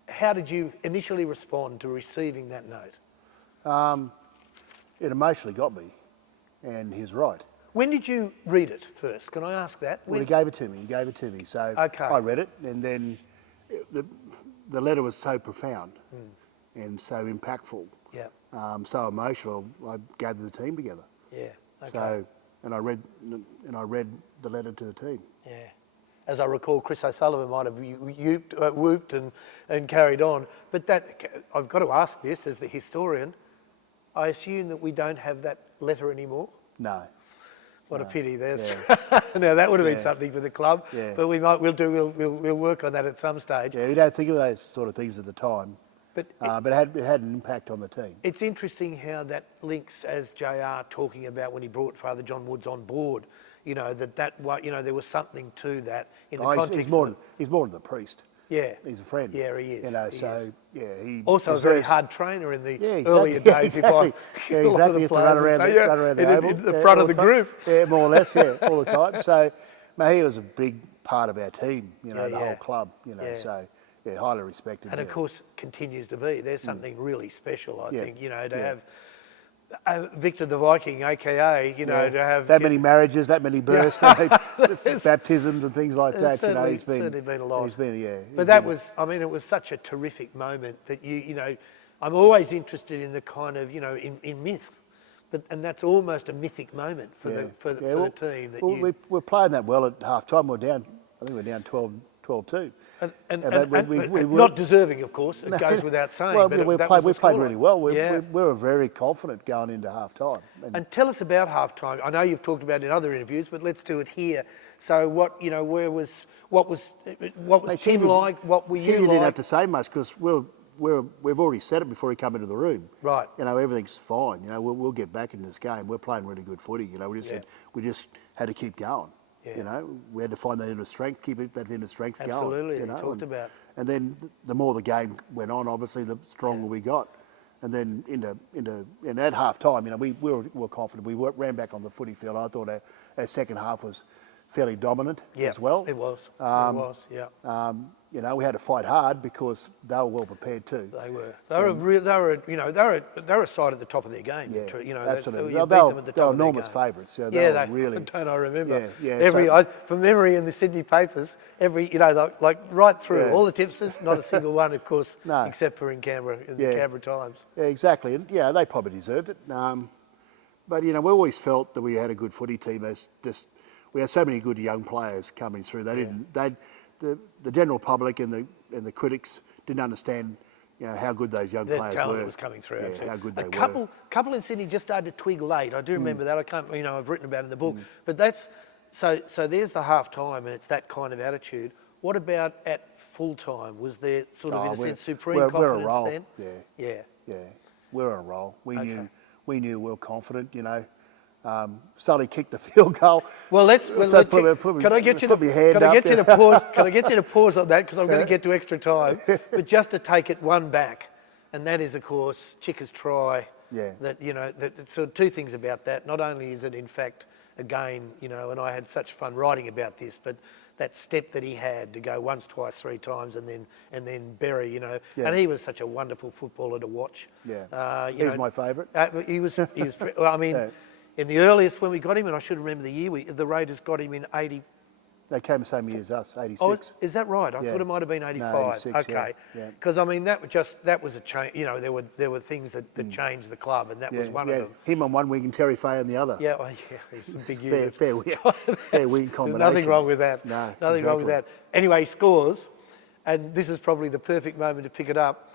how did you initially respond to receiving that note? It emotionally got me, and he's right. When did you read it first? Can I ask that? Well, he gave it to me. So Okay. I read it, and then the letter was so profound and so impactful, Yeah. so emotional. I gathered the team together. Yeah. Okay. So, and I read the letter to the team. Yeah. As I recall, Chris O'Sullivan might have whooped and carried on. But that, I've got to ask this as the historian, I assume that we don't have that letter anymore? No. What a pity. There's Yeah. now that would have been something for the club, Yeah. but we'll work on that at some stage. Yeah, we don't think of those sort of things at the time, But but it had an impact on the team. it's interesting how that links, as JR talking about when he brought Father John Woods on board. You know there was something to that in the context. He's more than the priest. Yeah, He's a friend. Yeah, he is. You know, He so is. yeah, he Also a very deserves- hard trainer in the Yeah, exactly. earlier days. Exactly. If Yeah, a lot of exactly. the He used to run players would around, say, run around the oval. in the yeah, front all of the time. group. Yeah, more or less. Yeah, all the time. So, mate, he was a big part of our team. You know, Yeah, the yeah. whole club. You know, Yeah. so yeah, highly respected. And of yeah. course, continues to be. There's something really special, I Yeah. think. You know, to Yeah. have Victor the Viking, aka, to have that many marriages, that many births, baptisms, and things like that. You know, he's been certainly been a lot. He's been, yeah. But that was, I mean, it was such a terrific moment that I'm always interested in the kind of, in myth, and that's almost a mythic moment for the team. That we're playing that well at half time. We're down. I think we're down 12-2. And we not deserving, of course. It goes without saying. Well, but we that played was the really well. We Yeah. were very confident going into half time. And tell us about halftime. I know you've talked about it in other interviews, but let's do it here. So what was Tim like? What were you didn't like? have to say much because we've already said it before he came into the room. Right. You know, everything's fine. You know, we'll get back in this game. We're playing really good footy. You know, we just had to keep going. Yeah. You know, we had to find that inner strength, keep that inner strength going. Absolutely, You know? you talked about. And then the more the game went on, obviously, the stronger we got. And then at half time, you know, we were confident. We ran back on the footy field. I thought our second half was fairly dominant as well. It was. It was. Yeah. You know, we had to fight hard because they were well prepared too. They were. They were a side at the top of their game. Yeah, You know, absolutely. you beat They them at the were top of their enormous game. favourites. So Yeah, they were really. Don't I remember? Yeah. From memory in the Sydney papers, like right through Yeah. all the tipsters, not a single one, of course, No. except for in Canberra in the Canberra Times. Yeah, exactly. And yeah, they probably deserved it. But you know, we always felt that we had a good footy team. We had so many good young players coming through. The general public and the critics didn't understand, you know, how good those young The players talent were. was coming through. Yeah, Absolutely. how good they a were. couple in Sydney just started to twig late. I do remember that. I can't, I've written about it in the book. But that's so. There's the half time, and it's that kind of attitude. What about at full time? Was there sort of, in a sense, supreme confidence we're a roll. then? Yeah. Yeah. We're on a roll. We knew we were confident. You know, Sully kicked the field goal. Well, can I get you to pause on that because I'm going to get to extra time. But just to take it one back, and that is, of course, Chicka's try. Yeah. So two things about that. Not only is it, in fact, again, and I had such fun writing about this, but that step that he had to go once, twice, three times, and then bury, and he was such a wonderful footballer to watch. Yeah. He's my favourite. He was. Well, I mean. Yeah. In the earliest, when we got him, and I should remember the year, the Raiders got him in 80. They came the same year as us, 86. Oh, is that right? I thought it might have been 85. No, 86, okay. Because I mean, that was a change. There were things that changed the club, and that was one of them. Him on one wing and Terry Fay on the other. Yeah, he's a big unit. Fair wing combination. Nothing wrong with that. No, nothing wrong with that. Anyway, he scores, and this is probably the perfect moment to pick it up,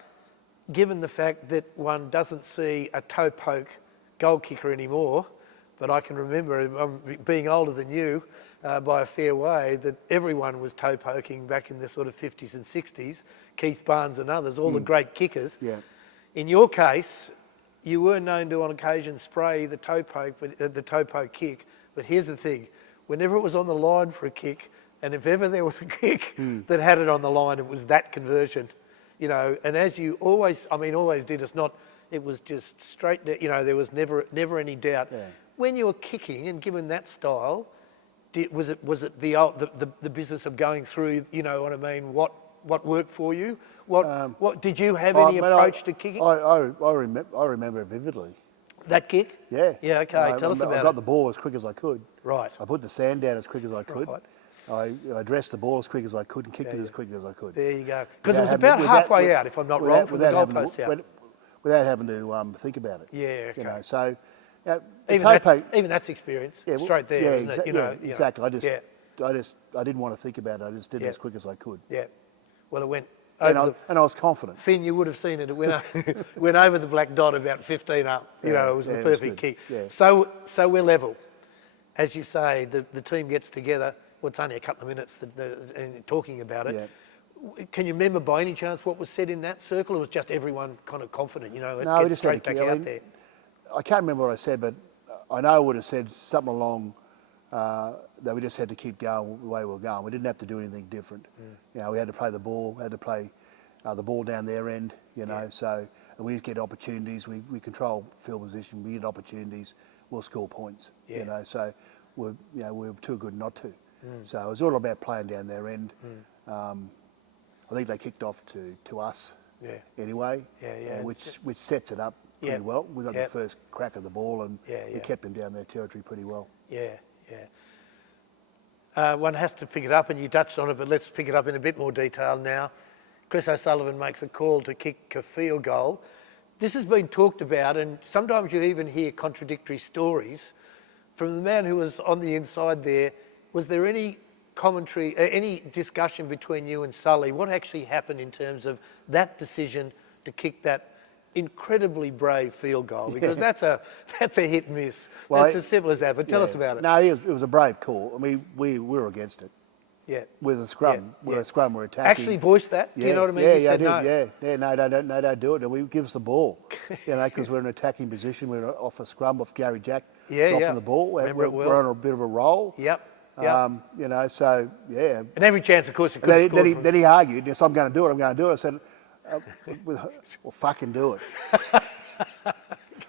given the fact that one doesn't see a toe poke goal kicker anymore. But I can remember, being older than you by a fair way, that everyone was toe poking back in the sort of 50s and 60s. Keith Barnes and others, all the great kickers. Yeah. In your case, you were known to on occasion spray the toe poke kick. But here's the thing: whenever it was on the line for a kick, and if ever there was a kick that had it on the line, it was that conversion. And as you always did, it was just straight. There was never any doubt. Yeah. When you were kicking and given that style, was it the business of going through? You know what I mean? what worked for you? What did you have any approach to kicking? I remember it vividly. That kick? Yeah. Yeah, okay. Tell us about it. I got the ball as quick as I could. Right. I put the sand down as quick as I could. Right. I dressed the ball as quick as I could and kicked it as quickly as I could. There you go. Because it was about halfway out, if I'm not wrong, from the goalpost out. Without having to think about it. Yeah, okay. You know, so... Even that's experience, straight there, yeah, isn't it? You know, exactly. I didn't want to think about it. I just did it as quick as I could. Yeah. Well, it went and I was confident. Finn, you would have seen it. It went over the black dot about 15 up. You know, it was the perfect kick. Yeah. So we're level. As you say, the team gets together. Well, it's only a couple of minutes and talking about it. Yeah. Can you remember by any chance what was said in that circle, or was just everyone kind of confident? You know, let's get straight back out there. I can't remember what I said, but I know I would have said something along that we just had to keep going the way we were going. We didn't have to do anything different. You know, we had to play the ball, had to play the ball down their end, you know, so and we get opportunities. We control field position, we get opportunities, we'll score points, you know, so we're too good not to. So it was all about playing down their end. I think they kicked off to us anyway, which sets it up pretty well. We got the first crack of the ball and we kept them down their territory pretty well. One has to pick it up, and you touched on it, but let's pick it up in a bit more detail now. Chris O'Sullivan makes a call to kick a field goal. This has been talked about, and sometimes you even hear contradictory stories. From the man who was on the inside there, was there any commentary, any discussion between you and Sully? What actually happened in terms of that decision to kick that incredibly brave field goal? Because that's a hit and miss. Well, that's as simple as that. But tell us about it. No, it was a brave call. I mean, we were against it. Yeah. With a scrum, we're a scrum, we're attacking. Actually voiced that. Do you know what I mean? Yeah, I did. No, don't do it. And we give us the ball. You know, because we're in an attacking position. We're off a scrum off Gary Jack dropping the ball. We're on a bit of a roll. Yep. You know, so yeah. And every chance, of course, it could score. Then he argued. Yes, I'm going to do it. I said, well, fucking do it.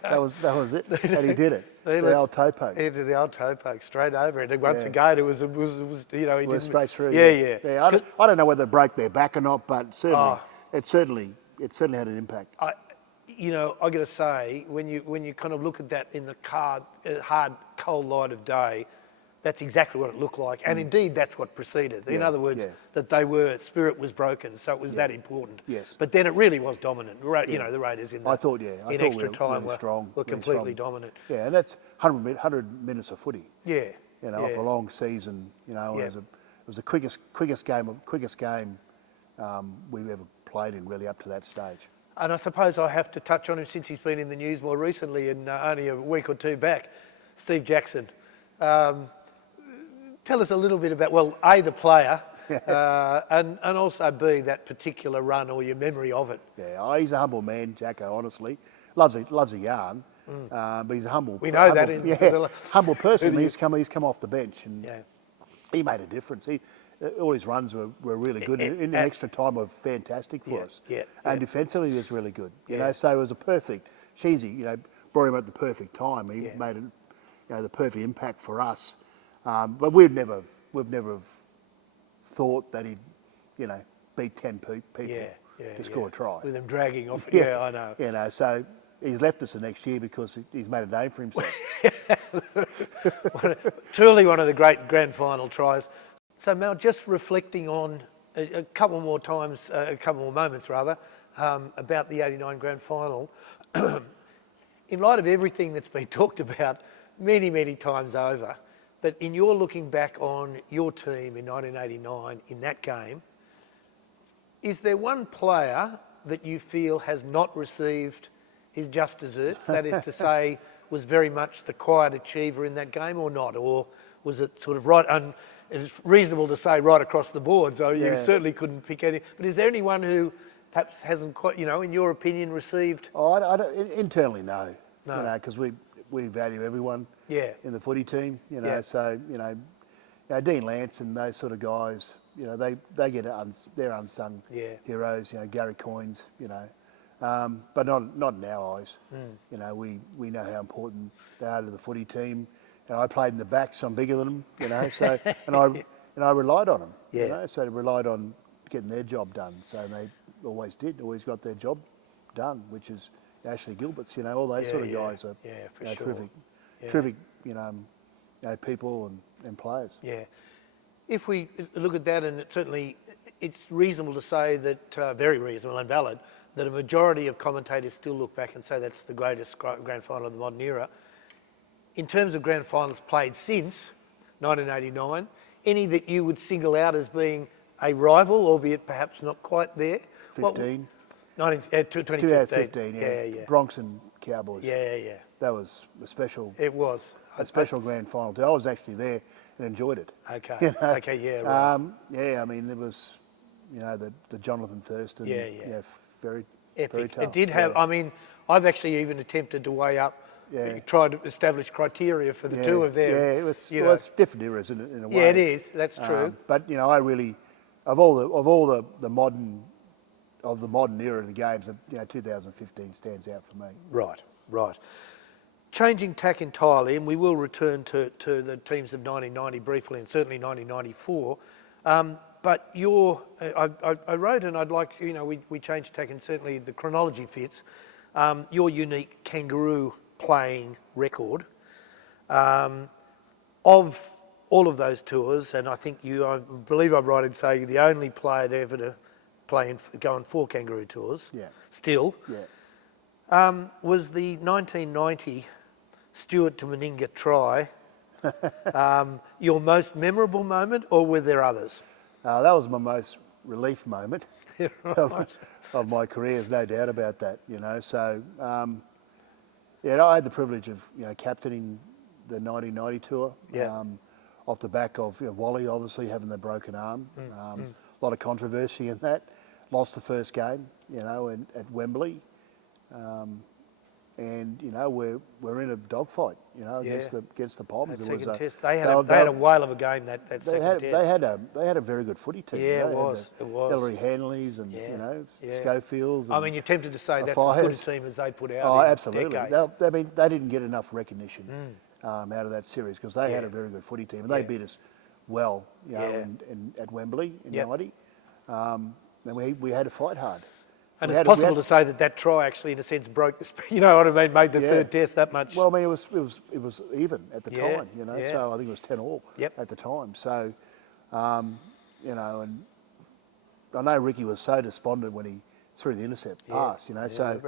That was it. And he did it. The old toe poke. He did the old toe poke straight over it. And once again, it was you know, he went straight through. Yeah. I don't know whether it broke their back or not, but it certainly had an impact. You know, I got to say, when you kind of look at that in the hard, cold light of day, that's exactly what it looked like. And indeed, that's what preceded. In other words, that spirit was broken, so it was that important. Yes. But then it really was dominant. You know, the Raiders in extra time were completely dominant. Yeah, and that's 100 minutes of footy. Yeah. You know, off a long season, you know, it was the quickest game we've ever played in, really, up to that stage. And I suppose I have to touch on him since he's been in the news more recently, and only a week or two back, Steve Jackson. Tell us a little bit about, well, A, the player, and also B, that particular run or your memory of it. Yeah, he's a humble man, Jacko, honestly. Loves a yarn, but he's a humble person. We know that. Humble person. He's come off the bench and he made a difference. All his runs were really good. In the extra time were fantastic for us. And defensively he was really good. You know, so it was a perfect. Sheezy, you know, brought him at the perfect time. He made it, you know, the perfect impact for us. But we've never thought that he'd, you know, beat 10 people to score a try. With them dragging off. Yeah, I know. You know, so he's left us the next year because he's made a name for himself. Truly one of the great grand final tries. So Mel, just reflecting on a couple more moments about the '89 grand final. In light of everything that's been talked about many, many times over, but in your looking back on your team in 1989 in that game, is there one player that you feel has not received his just desserts? That is to say, was very much the quiet achiever in that game or not? Or was it sort of right, and it's reasonable to say right across the board, so you certainly couldn't pick any. But is there anyone who perhaps hasn't quite, you know, in your opinion, received? Oh, I don't, internally, no. You know, because we value everyone in the footy team, you know, so, you know, Dean Lance and those sort of guys, you know, they get they're unsung heroes, you know, Gary Coynes, you know, but not in our eyes. You know, we know how important they are to the footy team. You know, I played in the back, so I'm bigger than them, you know, so, and I relied on them, you know, so I relied on getting their job done. So they always did, always got their job done, which is Ashley Gilbert's, all those sort of guys are for sure. terrific, people and players. Yeah. If we look at that, and it's reasonable to say that, very reasonable and valid, that a majority of commentators still look back and say that's the greatest grand final of the modern era. In terms of grand finals played since 1989, any that you would single out as being a rival, albeit perhaps not quite there? 2015, 2015. yeah. Bronx and Cowboys. Yeah. That was a special. It was a special grand final too. I was actually there and enjoyed it. Okay. Okay. Yeah. Right. I mean, it was, the Jonathan Thurston. Very epic. Very tough. It did have. Yeah. I mean, I've actually even attempted to weigh up. Yeah. Tried to establish criteria for the two of them. Yeah, it's different eras in a way. Yeah, it is. That's true. But I really, of all the modern era of the games, 2015 stands out for me. Right. Changing tack entirely, and we will return to the teams of 1990 briefly, and certainly 1994. But I wrote, and I'd like, we changed tack, and certainly the chronology fits. Your unique kangaroo playing record of all of those tours, and I think I believe I'm right in saying you're the only player to ever to play and go on 4 kangaroo tours. Yeah. Still. Yeah. Was the 1990 Stewart to Meninga try your most memorable moment, or were there others? That was my most relief moment Right. of my career, there's no doubt about that, So, I had the privilege of, captaining the 1990 tour. Yeah. Off the back of Wally obviously having the broken arm. A lot of controversy in that. Lost the first game, at Wembley. And we're in a dogfight, against the Poms. That second test, they had a whale of a game that second test. They had a very good footy team. Yeah, it was. Hillary Hanleys and Schofields. I mean, you're tempted to say that's Fires. as good a team as they put out. Oh, in absolutely. decades. They didn't get enough recognition out of that series because they had a very good footy team and they beat us well, at Wembley in '90. And we had to fight hard. And it's possible to say that try actually, in a sense, broke the. You know what I mean? Made the third test that much. Well, I mean, it was even at the time, So I think it was 10-all at the time. So, and I know Ricky was so despondent when he threw the intercept past, So,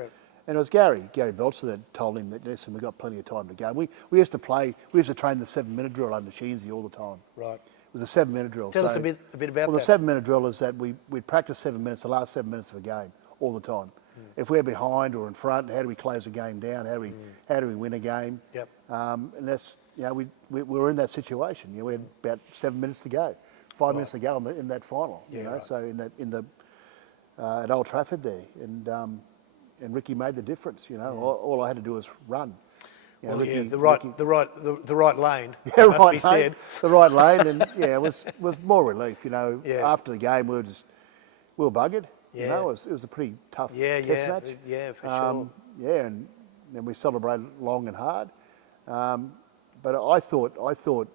and it was Gary Belcher that told him that listen, we've got plenty of time to go. We used to train the 7-minute drill under Sheensy all the time. Right. It was a 7-minute drill. Tell us a bit about that. Well, the 7-minute drill is that we'd practice 7 minutes, the last 7 minutes of a game, all the time. If we're behind or in front, how do we close the game down? How do we win a game? Yep. And that's we were in that situation. We had about 7 minutes to go, 5 minutes to go in that final. So at Old Trafford there, and Ricky made the difference. All I had to do was run. The right lane. Yeah, right lane. The right lane, and it was more relief. After the game, we were buggered. Yeah. It was a pretty tough test match. Yeah, for sure. Yeah, and we celebrated long and hard. But I thought,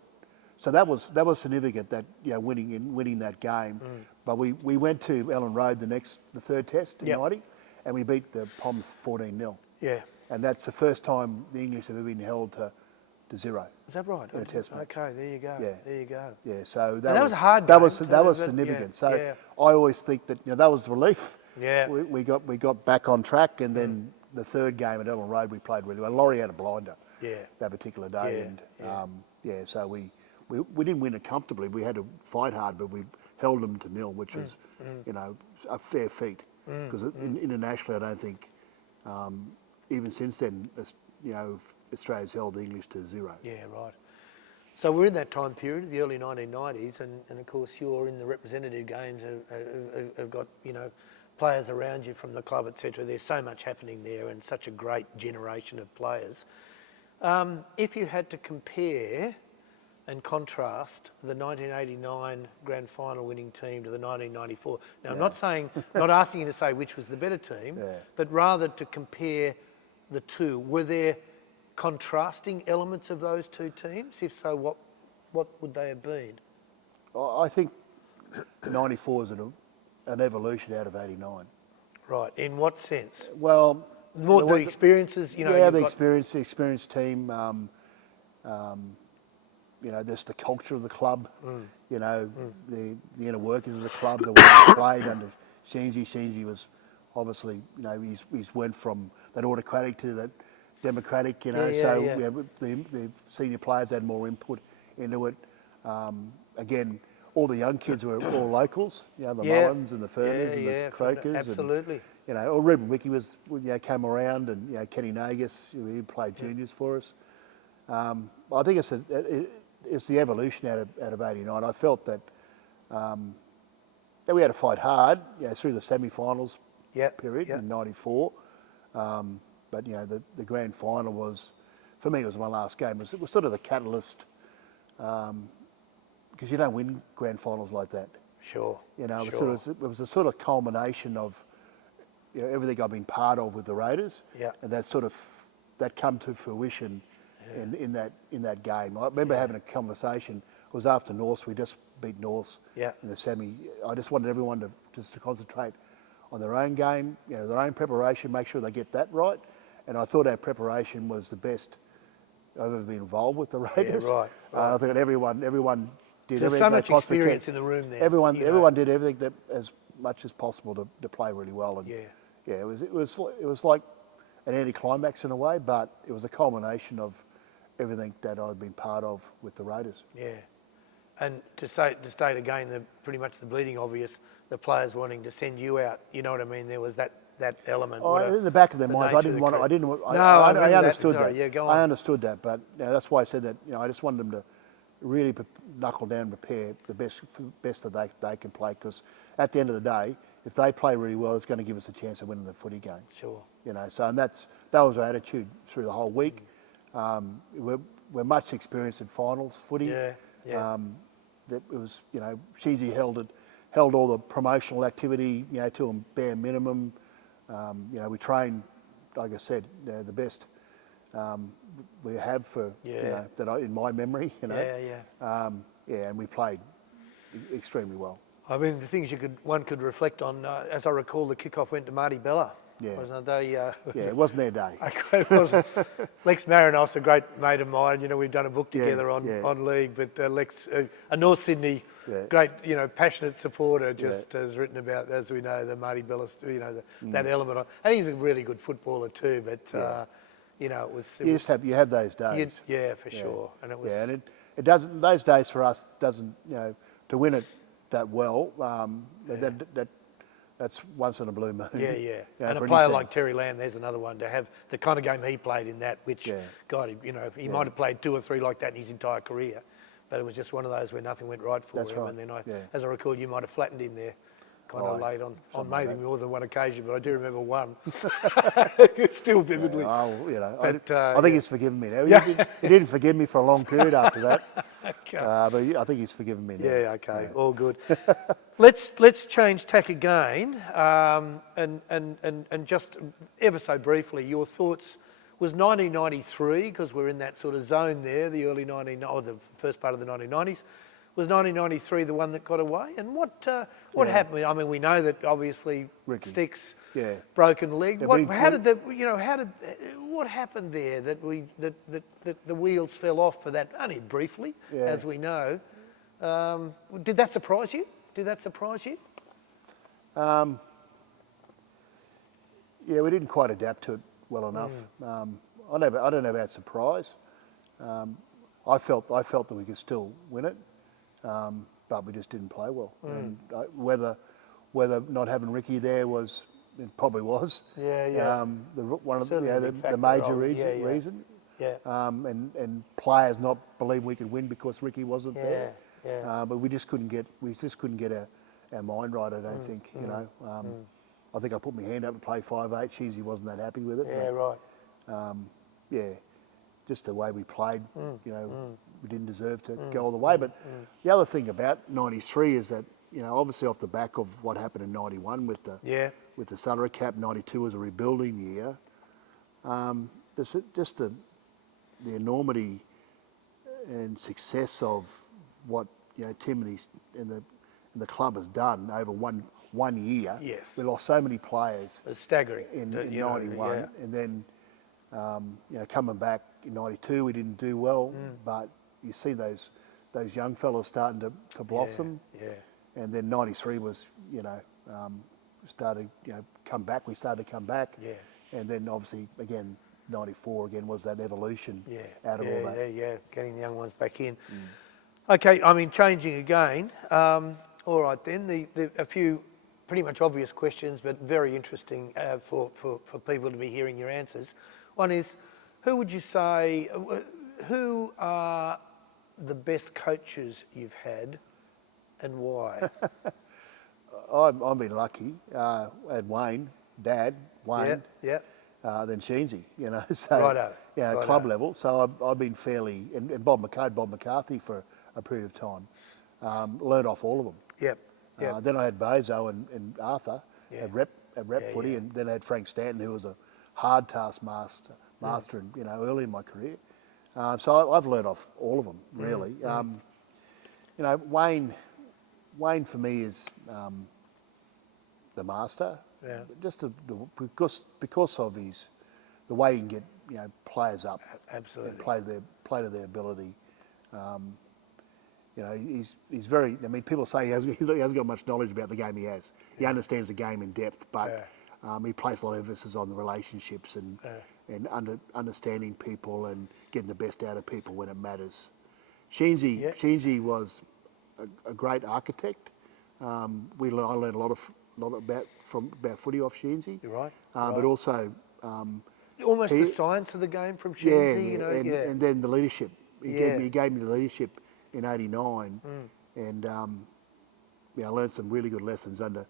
so that was significant that winning that game. But we went to Ellen Road the third test in '90, and we beat the Poms 14-0. Yeah. And that's the first time the English have ever been held to 0. Is that right? In a test match. Okay, there you go. Yeah. There you go. Yeah, so that was a hard game. That was significant. So I always think that that was relief. Yeah. We got back on track, and then the third game at Ellen Road we played really well. Laurie had a blinder. that particular day, so we didn't win it comfortably. We had to fight hard, but we held them to 0, which was a fair feat because internationally, I don't think. Even since then, Australia's held the English to 0. Yeah, right. So we're in that time period, the early 1990s, and of course you're in the representative games, have got, players around you from the club, etc. There's so much happening there and such a great generation of players. If you had to compare and contrast the 1989 grand final winning team to the 1994, now I'm not asking you to say which was the better team, but rather to compare the two. Were there contrasting elements of those two teams? If so, what would they have been? I think 94 is an evolution out of '89. Right. In what sense? Well, More the experiences, you know. yeah, you've the got- experienced team. You know, there's the culture of the club. You know, the inner workings of the club. The way he played under Shinji. Shinji was obviously, you know, he's went from that autocratic to that democratic. You know, the senior players had more input into it. Again, all the young kids were all locals. You know, the Mullins and the Furners and the Crokers. Absolutely. And, you know, Ruben Wiki was, you know, came around, and you know, Kenny Nagus, he played juniors for us. I think it's the evolution out of '89. I felt that we had to fight hard, you know, through the semi-finals period in '94. But you know, the grand final was, for me, it was my last game. It was sort of the catalyst, because you don't win grand finals like that. Sure. You know, it was a sort of culmination of, you know, everything I've been part of with the Raiders, and that come to fruition in that game. I remember having a conversation. It was after North. We just beat North in the semi. I just wanted everyone to concentrate on their own game, you know, their own preparation, make sure they get that right. And I thought our preparation was the best I've ever been involved with the Raiders. Yeah, right. I think everyone did There's everything so they much possibly experience can. in the room there. Everyone did everything that as much as possible to play really well. And it was like an anticlimax in a way, but it was a culmination of everything that I'd been part of with the Raiders. Yeah. And to state again, pretty much the bleeding obvious, the players wanting to send you out. You know what I mean? There was that element. In the back of their minds, I understood that. Yeah, go on. I understood that, but you know, that's why I said that. You know, I just wanted them to really knuckle down and prepare the best that they can play, because at the end of the day, if they play really well, it's going to give us a chance of winning the footy game. Sure. You know, so that was our attitude through the whole week. We're much experienced in finals footy. That it was, you know, Sheezy held all the promotional activity, you know, to a bare minimum. You know, we trained, like I said, the best we have for, you know, in my memory, you know. And we played extremely well. I mean, the things one could reflect on, as I recall, the kickoff went to Marty Bella. Yeah. Wasn't it? It wasn't their day. It wasn't. Lex Marinos, a great mate of mine. You know, we've done a book together on league. But Lex, a North Sydney, great, you know, passionate supporter, just has written about, as we know, the Marty Bella, you know, that element. And he's a really good footballer too. But you know, you have those days. For sure. And it was. Yeah, and it doesn't. Those days for us doesn't. You know, to win it that well. That's once in a blue moon. Yeah. You know, and a player like Terry Lamb, there's another one, to have the kind of game he played in that, which, God, you know, he might have played 2 or 3 like that in his entire career, but it was just one of those where nothing went right for him. Right. And then as I recall, you might have flattened him there, kind of late on maybe more than one occasion, but I do remember one. Still vividly. You know, But, I think he's forgiven me now. He didn't forgive me for a long period after that. But I think he's forgiven me now. Yeah, okay, all good. Let's change tack again, and just ever so briefly, your thoughts. Was 1993, because we're in that sort of zone there, the early the first part of the 1990s. Was 1993 the one that got away? And what happened? I mean, we know that obviously Ricky. Sticks, broken leg. Yeah, What happened there that the wheels fell off for that? Only briefly, as we know. Did that surprise you? We didn't quite adapt to it well enough. I don't know about surprise. I felt that we could still win it, but we just didn't play well. And whether not having Ricky there it probably was. One of the major reason. And players not believing we could win because Ricky wasn't there. But we just couldn't get our mind right. I don't think. You know. I think I put my hand up to play 5'8". Sheezy wasn't that happy with it. Just the way we played, you know, we didn't deserve to go all the way. But the other thing about '93 is that, you know, obviously off the back of what happened in '91 with the salary cap, '92 was a rebuilding year. Just the enormity and success of what, you know, Tim and the club has done over one year. Yes. We lost so many players It's staggering. in You know, 91, yeah. and then coming back in 92, we didn't do well, but you see those young fellas starting to blossom. Yeah. And then 93 was, started, come back. We started to come back. Yeah. And then obviously, again, 94 again was that evolution out of all that. Yeah, getting the young ones back in. Okay, I mean, changing again. All right then, a few pretty much obvious questions, but very interesting for people to be hearing your answers. One is, who would you say, who are the best coaches you've had and why? I've been lucky. I had Wayne, Dad, Wayne, Yeah. then Sheensy, so Righto. club level. So I've been fairly, and Bob McCarthy for a period of time, learned off all of them. Yep. Then I had Bozo and Arthur at rep footy, yeah. and then I had Frank Stanton, who was a hard task master, and early in my career. So I've learned off all of them really. Wayne for me is the master. Yeah. Just because of the way he can get players up. Absolutely. And play to their ability. He's very. I mean, people say he hasn't got much knowledge about the game. He has. He understands the game in depth, but he places a lot of emphasis on the relationships and understanding people and getting the best out of people when it matters. Sheensy was a great architect. I learned a lot about footy off Sheensy. You're right. But also almost the science of the game from Sheensy. And then the leadership. He gave me the leadership in '89, and I learned some really good lessons under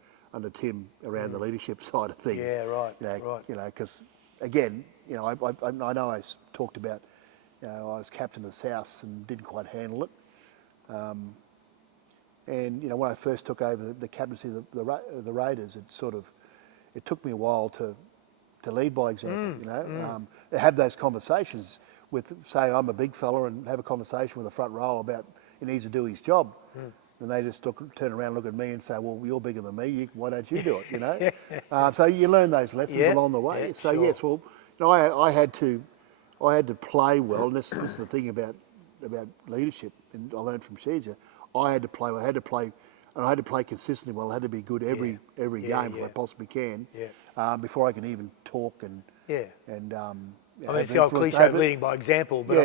Tim around the leadership side of things. Yeah, right. Because again, I know I talked about, I was captain of South and didn't quite handle it. And when I first took over the captaincy of the Raiders, it took me a while to lead by example. Have those conversations with, say, I'm a big fella, and have a conversation with the front row about he needs to do his job. And they just turn around, look at me, and say, "Well, you're bigger than me. Why don't you do it?" So you learn those lessons along the way. Yeah, So sure. yes, well, I had to play well, and this is the thing about leadership, and I learned from Sheezer. I had to play, and I had to play consistently well. I had to be good every game if I possibly can, before I can even talk and I mean, it's the old cliche of leading by example, but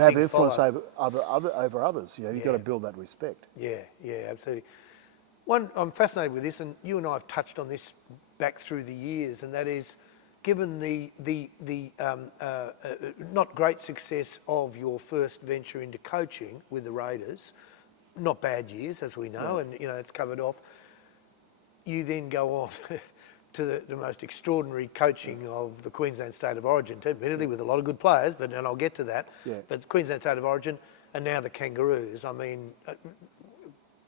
have influence over others. You've got to build that respect. Yeah, absolutely. One, I'm fascinated with this, and you and I have touched on this back through the years, and that is, given the not great success of your first venture into coaching with the Raiders, not bad years as we know, and it's covered off. You then go on to the most extraordinary coaching of the Queensland State of Origin, admittedly with a lot of good players, and I'll get to that. Yeah. But Queensland State of Origin, and now the Kangaroos. I mean,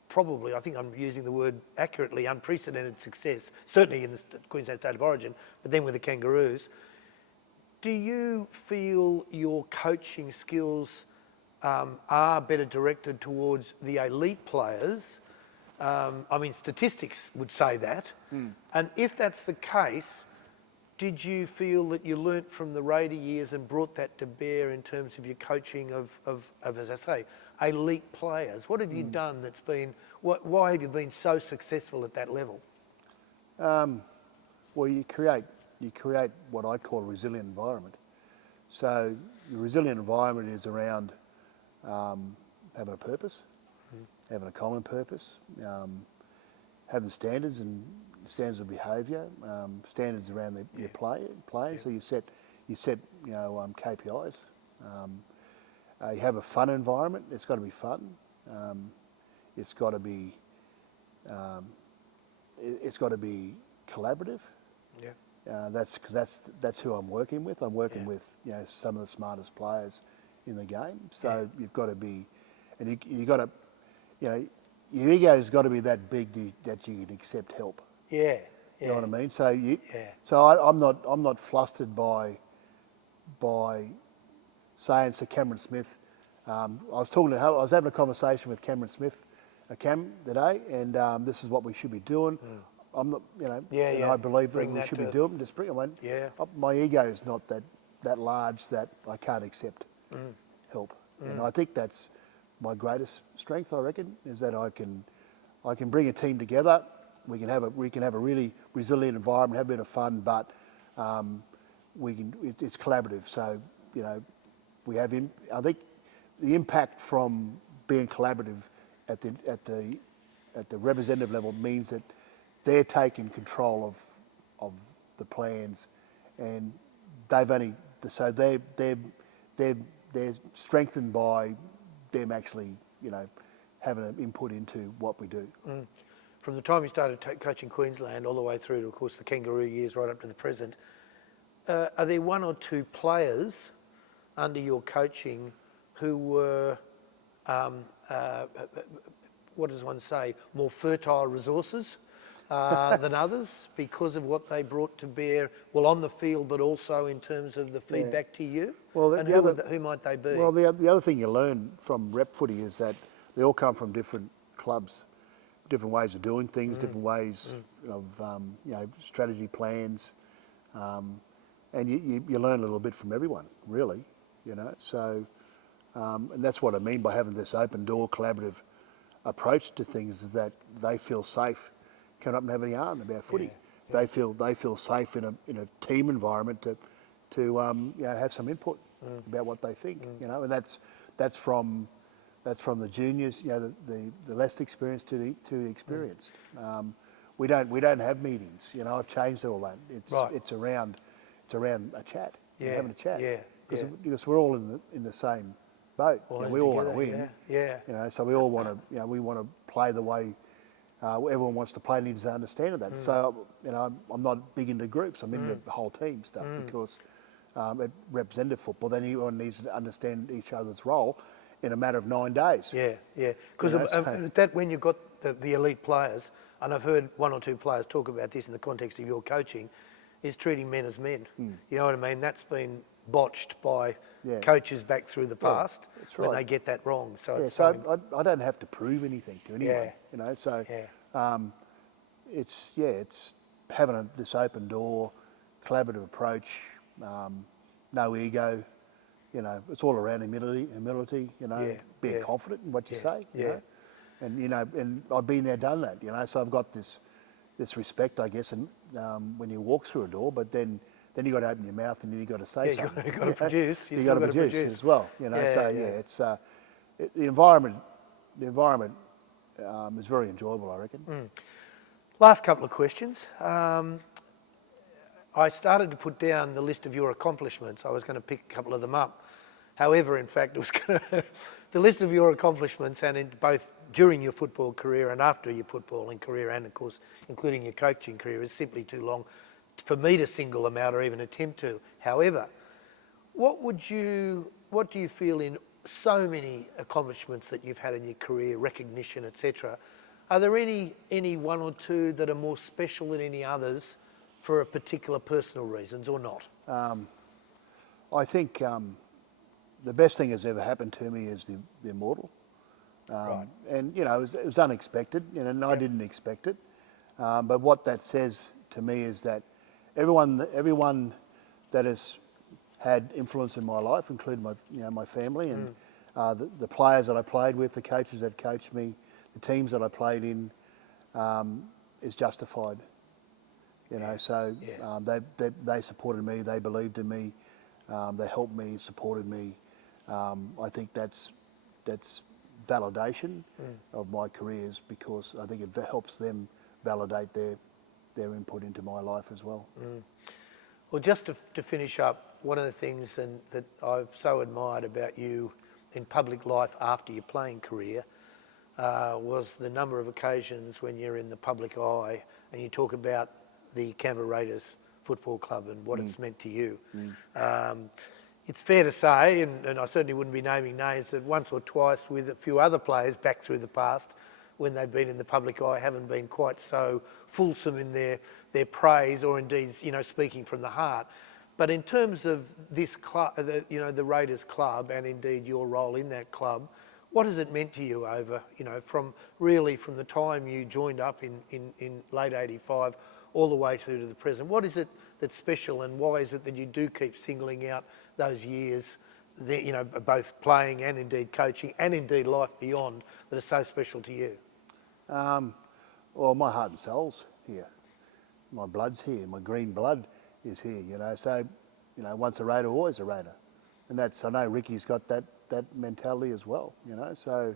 probably, I think I'm using the word accurately, unprecedented success, certainly in the Queensland State of Origin, but then with the Kangaroos. Do you feel your coaching skills are better directed towards the elite players? I mean, statistics would say that. And if that's the case, did you feel that you learnt from the Raider years and brought that to bear in terms of your coaching of as I say, elite players? What have you done that's been, why have you been so successful at that level? Well, you create what I call a resilient environment. So the resilient environment is around having a purpose, having a common purpose, having standards of behaviour, standards around your playing. Yeah. So you set KPIs. You have a fun environment. It's got to be fun. It's got to be collaborative. Yeah. That's who I'm working with. I'm working with some of the smartest players in the game. So you've got to be, and you got to, your ego's got to be that big that you can accept help. Yeah. You know what I mean? So I'm not flustered by saying to Cameron Smith. I was having a conversation with Cameron Smith Cam today, and this is what we should be doing. I'm not, and I believe that we should be doing. Just bring them. My ego is not that large that I can't accept help, and I think that's my greatest strength. I reckon is that I can bring a team together. We can have a really resilient environment, have a bit of fun, but it's collaborative. So we have. I think the impact from being collaborative at the representative level means that they're taking control of the plans, and they're strengthened by them actually having an input into what we do. From the time you started coaching Queensland all the way through to, of course, the Kangaroo years right up to the present, are there one or two players under your coaching who were, what does one say, more fertile resources than others because of what they brought to bear, well, on the field, but also in terms of the feedback to you? Well, and who might they be? Well, the other thing you learn from rep footy is that they all come from different clubs, different ways of doing things, different ways of strategy plans, and you learn a little bit from everyone, really. So and that's what I mean by having this open door, collaborative approach to things, is that they feel safe coming up and having a yarn about footy. They feel safe in a team environment to have some input about what they think. And that's from the juniors, the less experienced to the experienced. We don't have meetings. I've changed all that. It's around a chat. Having a chat. Because we're all in the same boat. We all want to win. So we all want to. We want to play the way everyone wants to play, and needs to understand that. So I'm not big into groups. I'm into the whole team stuff because at representative football, then everyone needs to understand each other's role in a matter of 9 days. Because that when you've got the elite players, and I've heard one or two players talk about this in the context of your coaching, is treating men as men. You know what I mean? That's been botched by coaches back through the past when they get that wrong. So I don't have to prove anything to anyone. It's having this open door, collaborative approach, no ego. It's all around humility. Being confident in what you say. And I've been there, done that. So I've got this respect, I guess, and when you walk through a door, but then you got to open your mouth and then you got to say something. You got to produce. You got to produce as well. It's the environment. The environment is very enjoyable, I reckon. Last couple of questions. I started to put down the list of your accomplishments. I was going to pick a couple of them up. However, in fact, the list of your accomplishments, and in both during your football career and after your footballing career, and of course, including your coaching career, is simply too long for me to single them out or even attempt to. However, what do you feel in so many accomplishments that you've had in your career, recognition, etc.? Are there any one or two that are more special than any others for a particular personal reasons or not? I think the best thing that's ever happened to me is the Immortal. And it was unexpected, and I didn't expect it. But what that says to me is that everyone that has had influence in my life, including my family and the players that I played with, the coaches that coached me, the teams that I played in, is justified. So they supported me, they believed in me, they helped me, supported me. I think that's validation of my careers, because I think it helps them validate their input into my life as well. Well, just to finish up, one of the things that I've so admired about you in public life after your playing career was the number of occasions when you're in the public eye and you talk about the Canberra Raiders Football Club and what it's meant to you. It's fair to say, and I certainly wouldn't be naming names, that once or twice with a few other players back through the past, when they've been in the public eye, haven't been quite so fulsome in their praise, or indeed, speaking from the heart. But in terms of this club, the Raiders club, and indeed your role in that club, What has it meant to you over, from the time you joined up in late 85 all the way to the present? What is it that's special, and why is it that you do keep singling out those years, both playing and indeed coaching and indeed life beyond, that are so special to you? Well, my heart and soul's here. My blood's here. My green blood is here, So, once a Raider, always a Raider. And I know Ricky's got that mentality as well, So,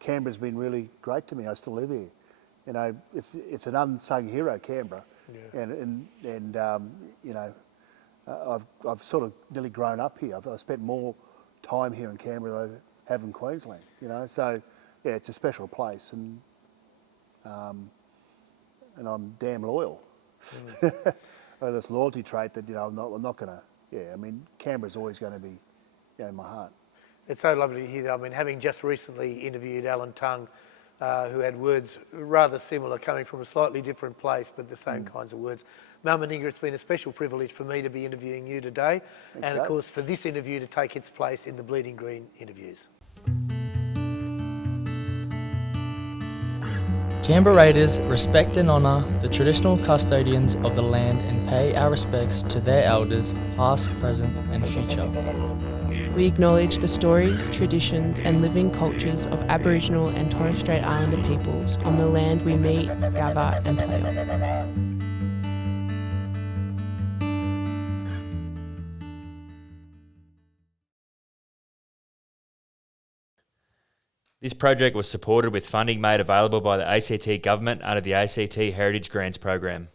Canberra's been really great to me. I still live here. It's an unsung hero, Canberra. Yeah. And I've sort of nearly grown up here. I've spent more time here in Canberra than I have in Queensland, So, yeah, it's a special place, and I'm damn loyal. This loyalty trait that I'm not going to. Yeah, I mean, Canberra's always going to be, in my heart. It's so lovely to hear that. I mean, having just recently interviewed Alan Tongue, who had words rather similar, coming from a slightly different place, but the same kinds of words. Mal Meninga, it's been a special privilege for me to be interviewing you today, and of course for this interview to take its place in the Bleeding Green interviews. Canberra Raiders respect and honour the traditional custodians of the land and pay our respects to their elders, past, present and future. We acknowledge the stories, traditions and living cultures of Aboriginal and Torres Strait Islander peoples on the land we meet, gather and play on. This project was supported with funding made available by the ACT government under the ACT Heritage Grants program.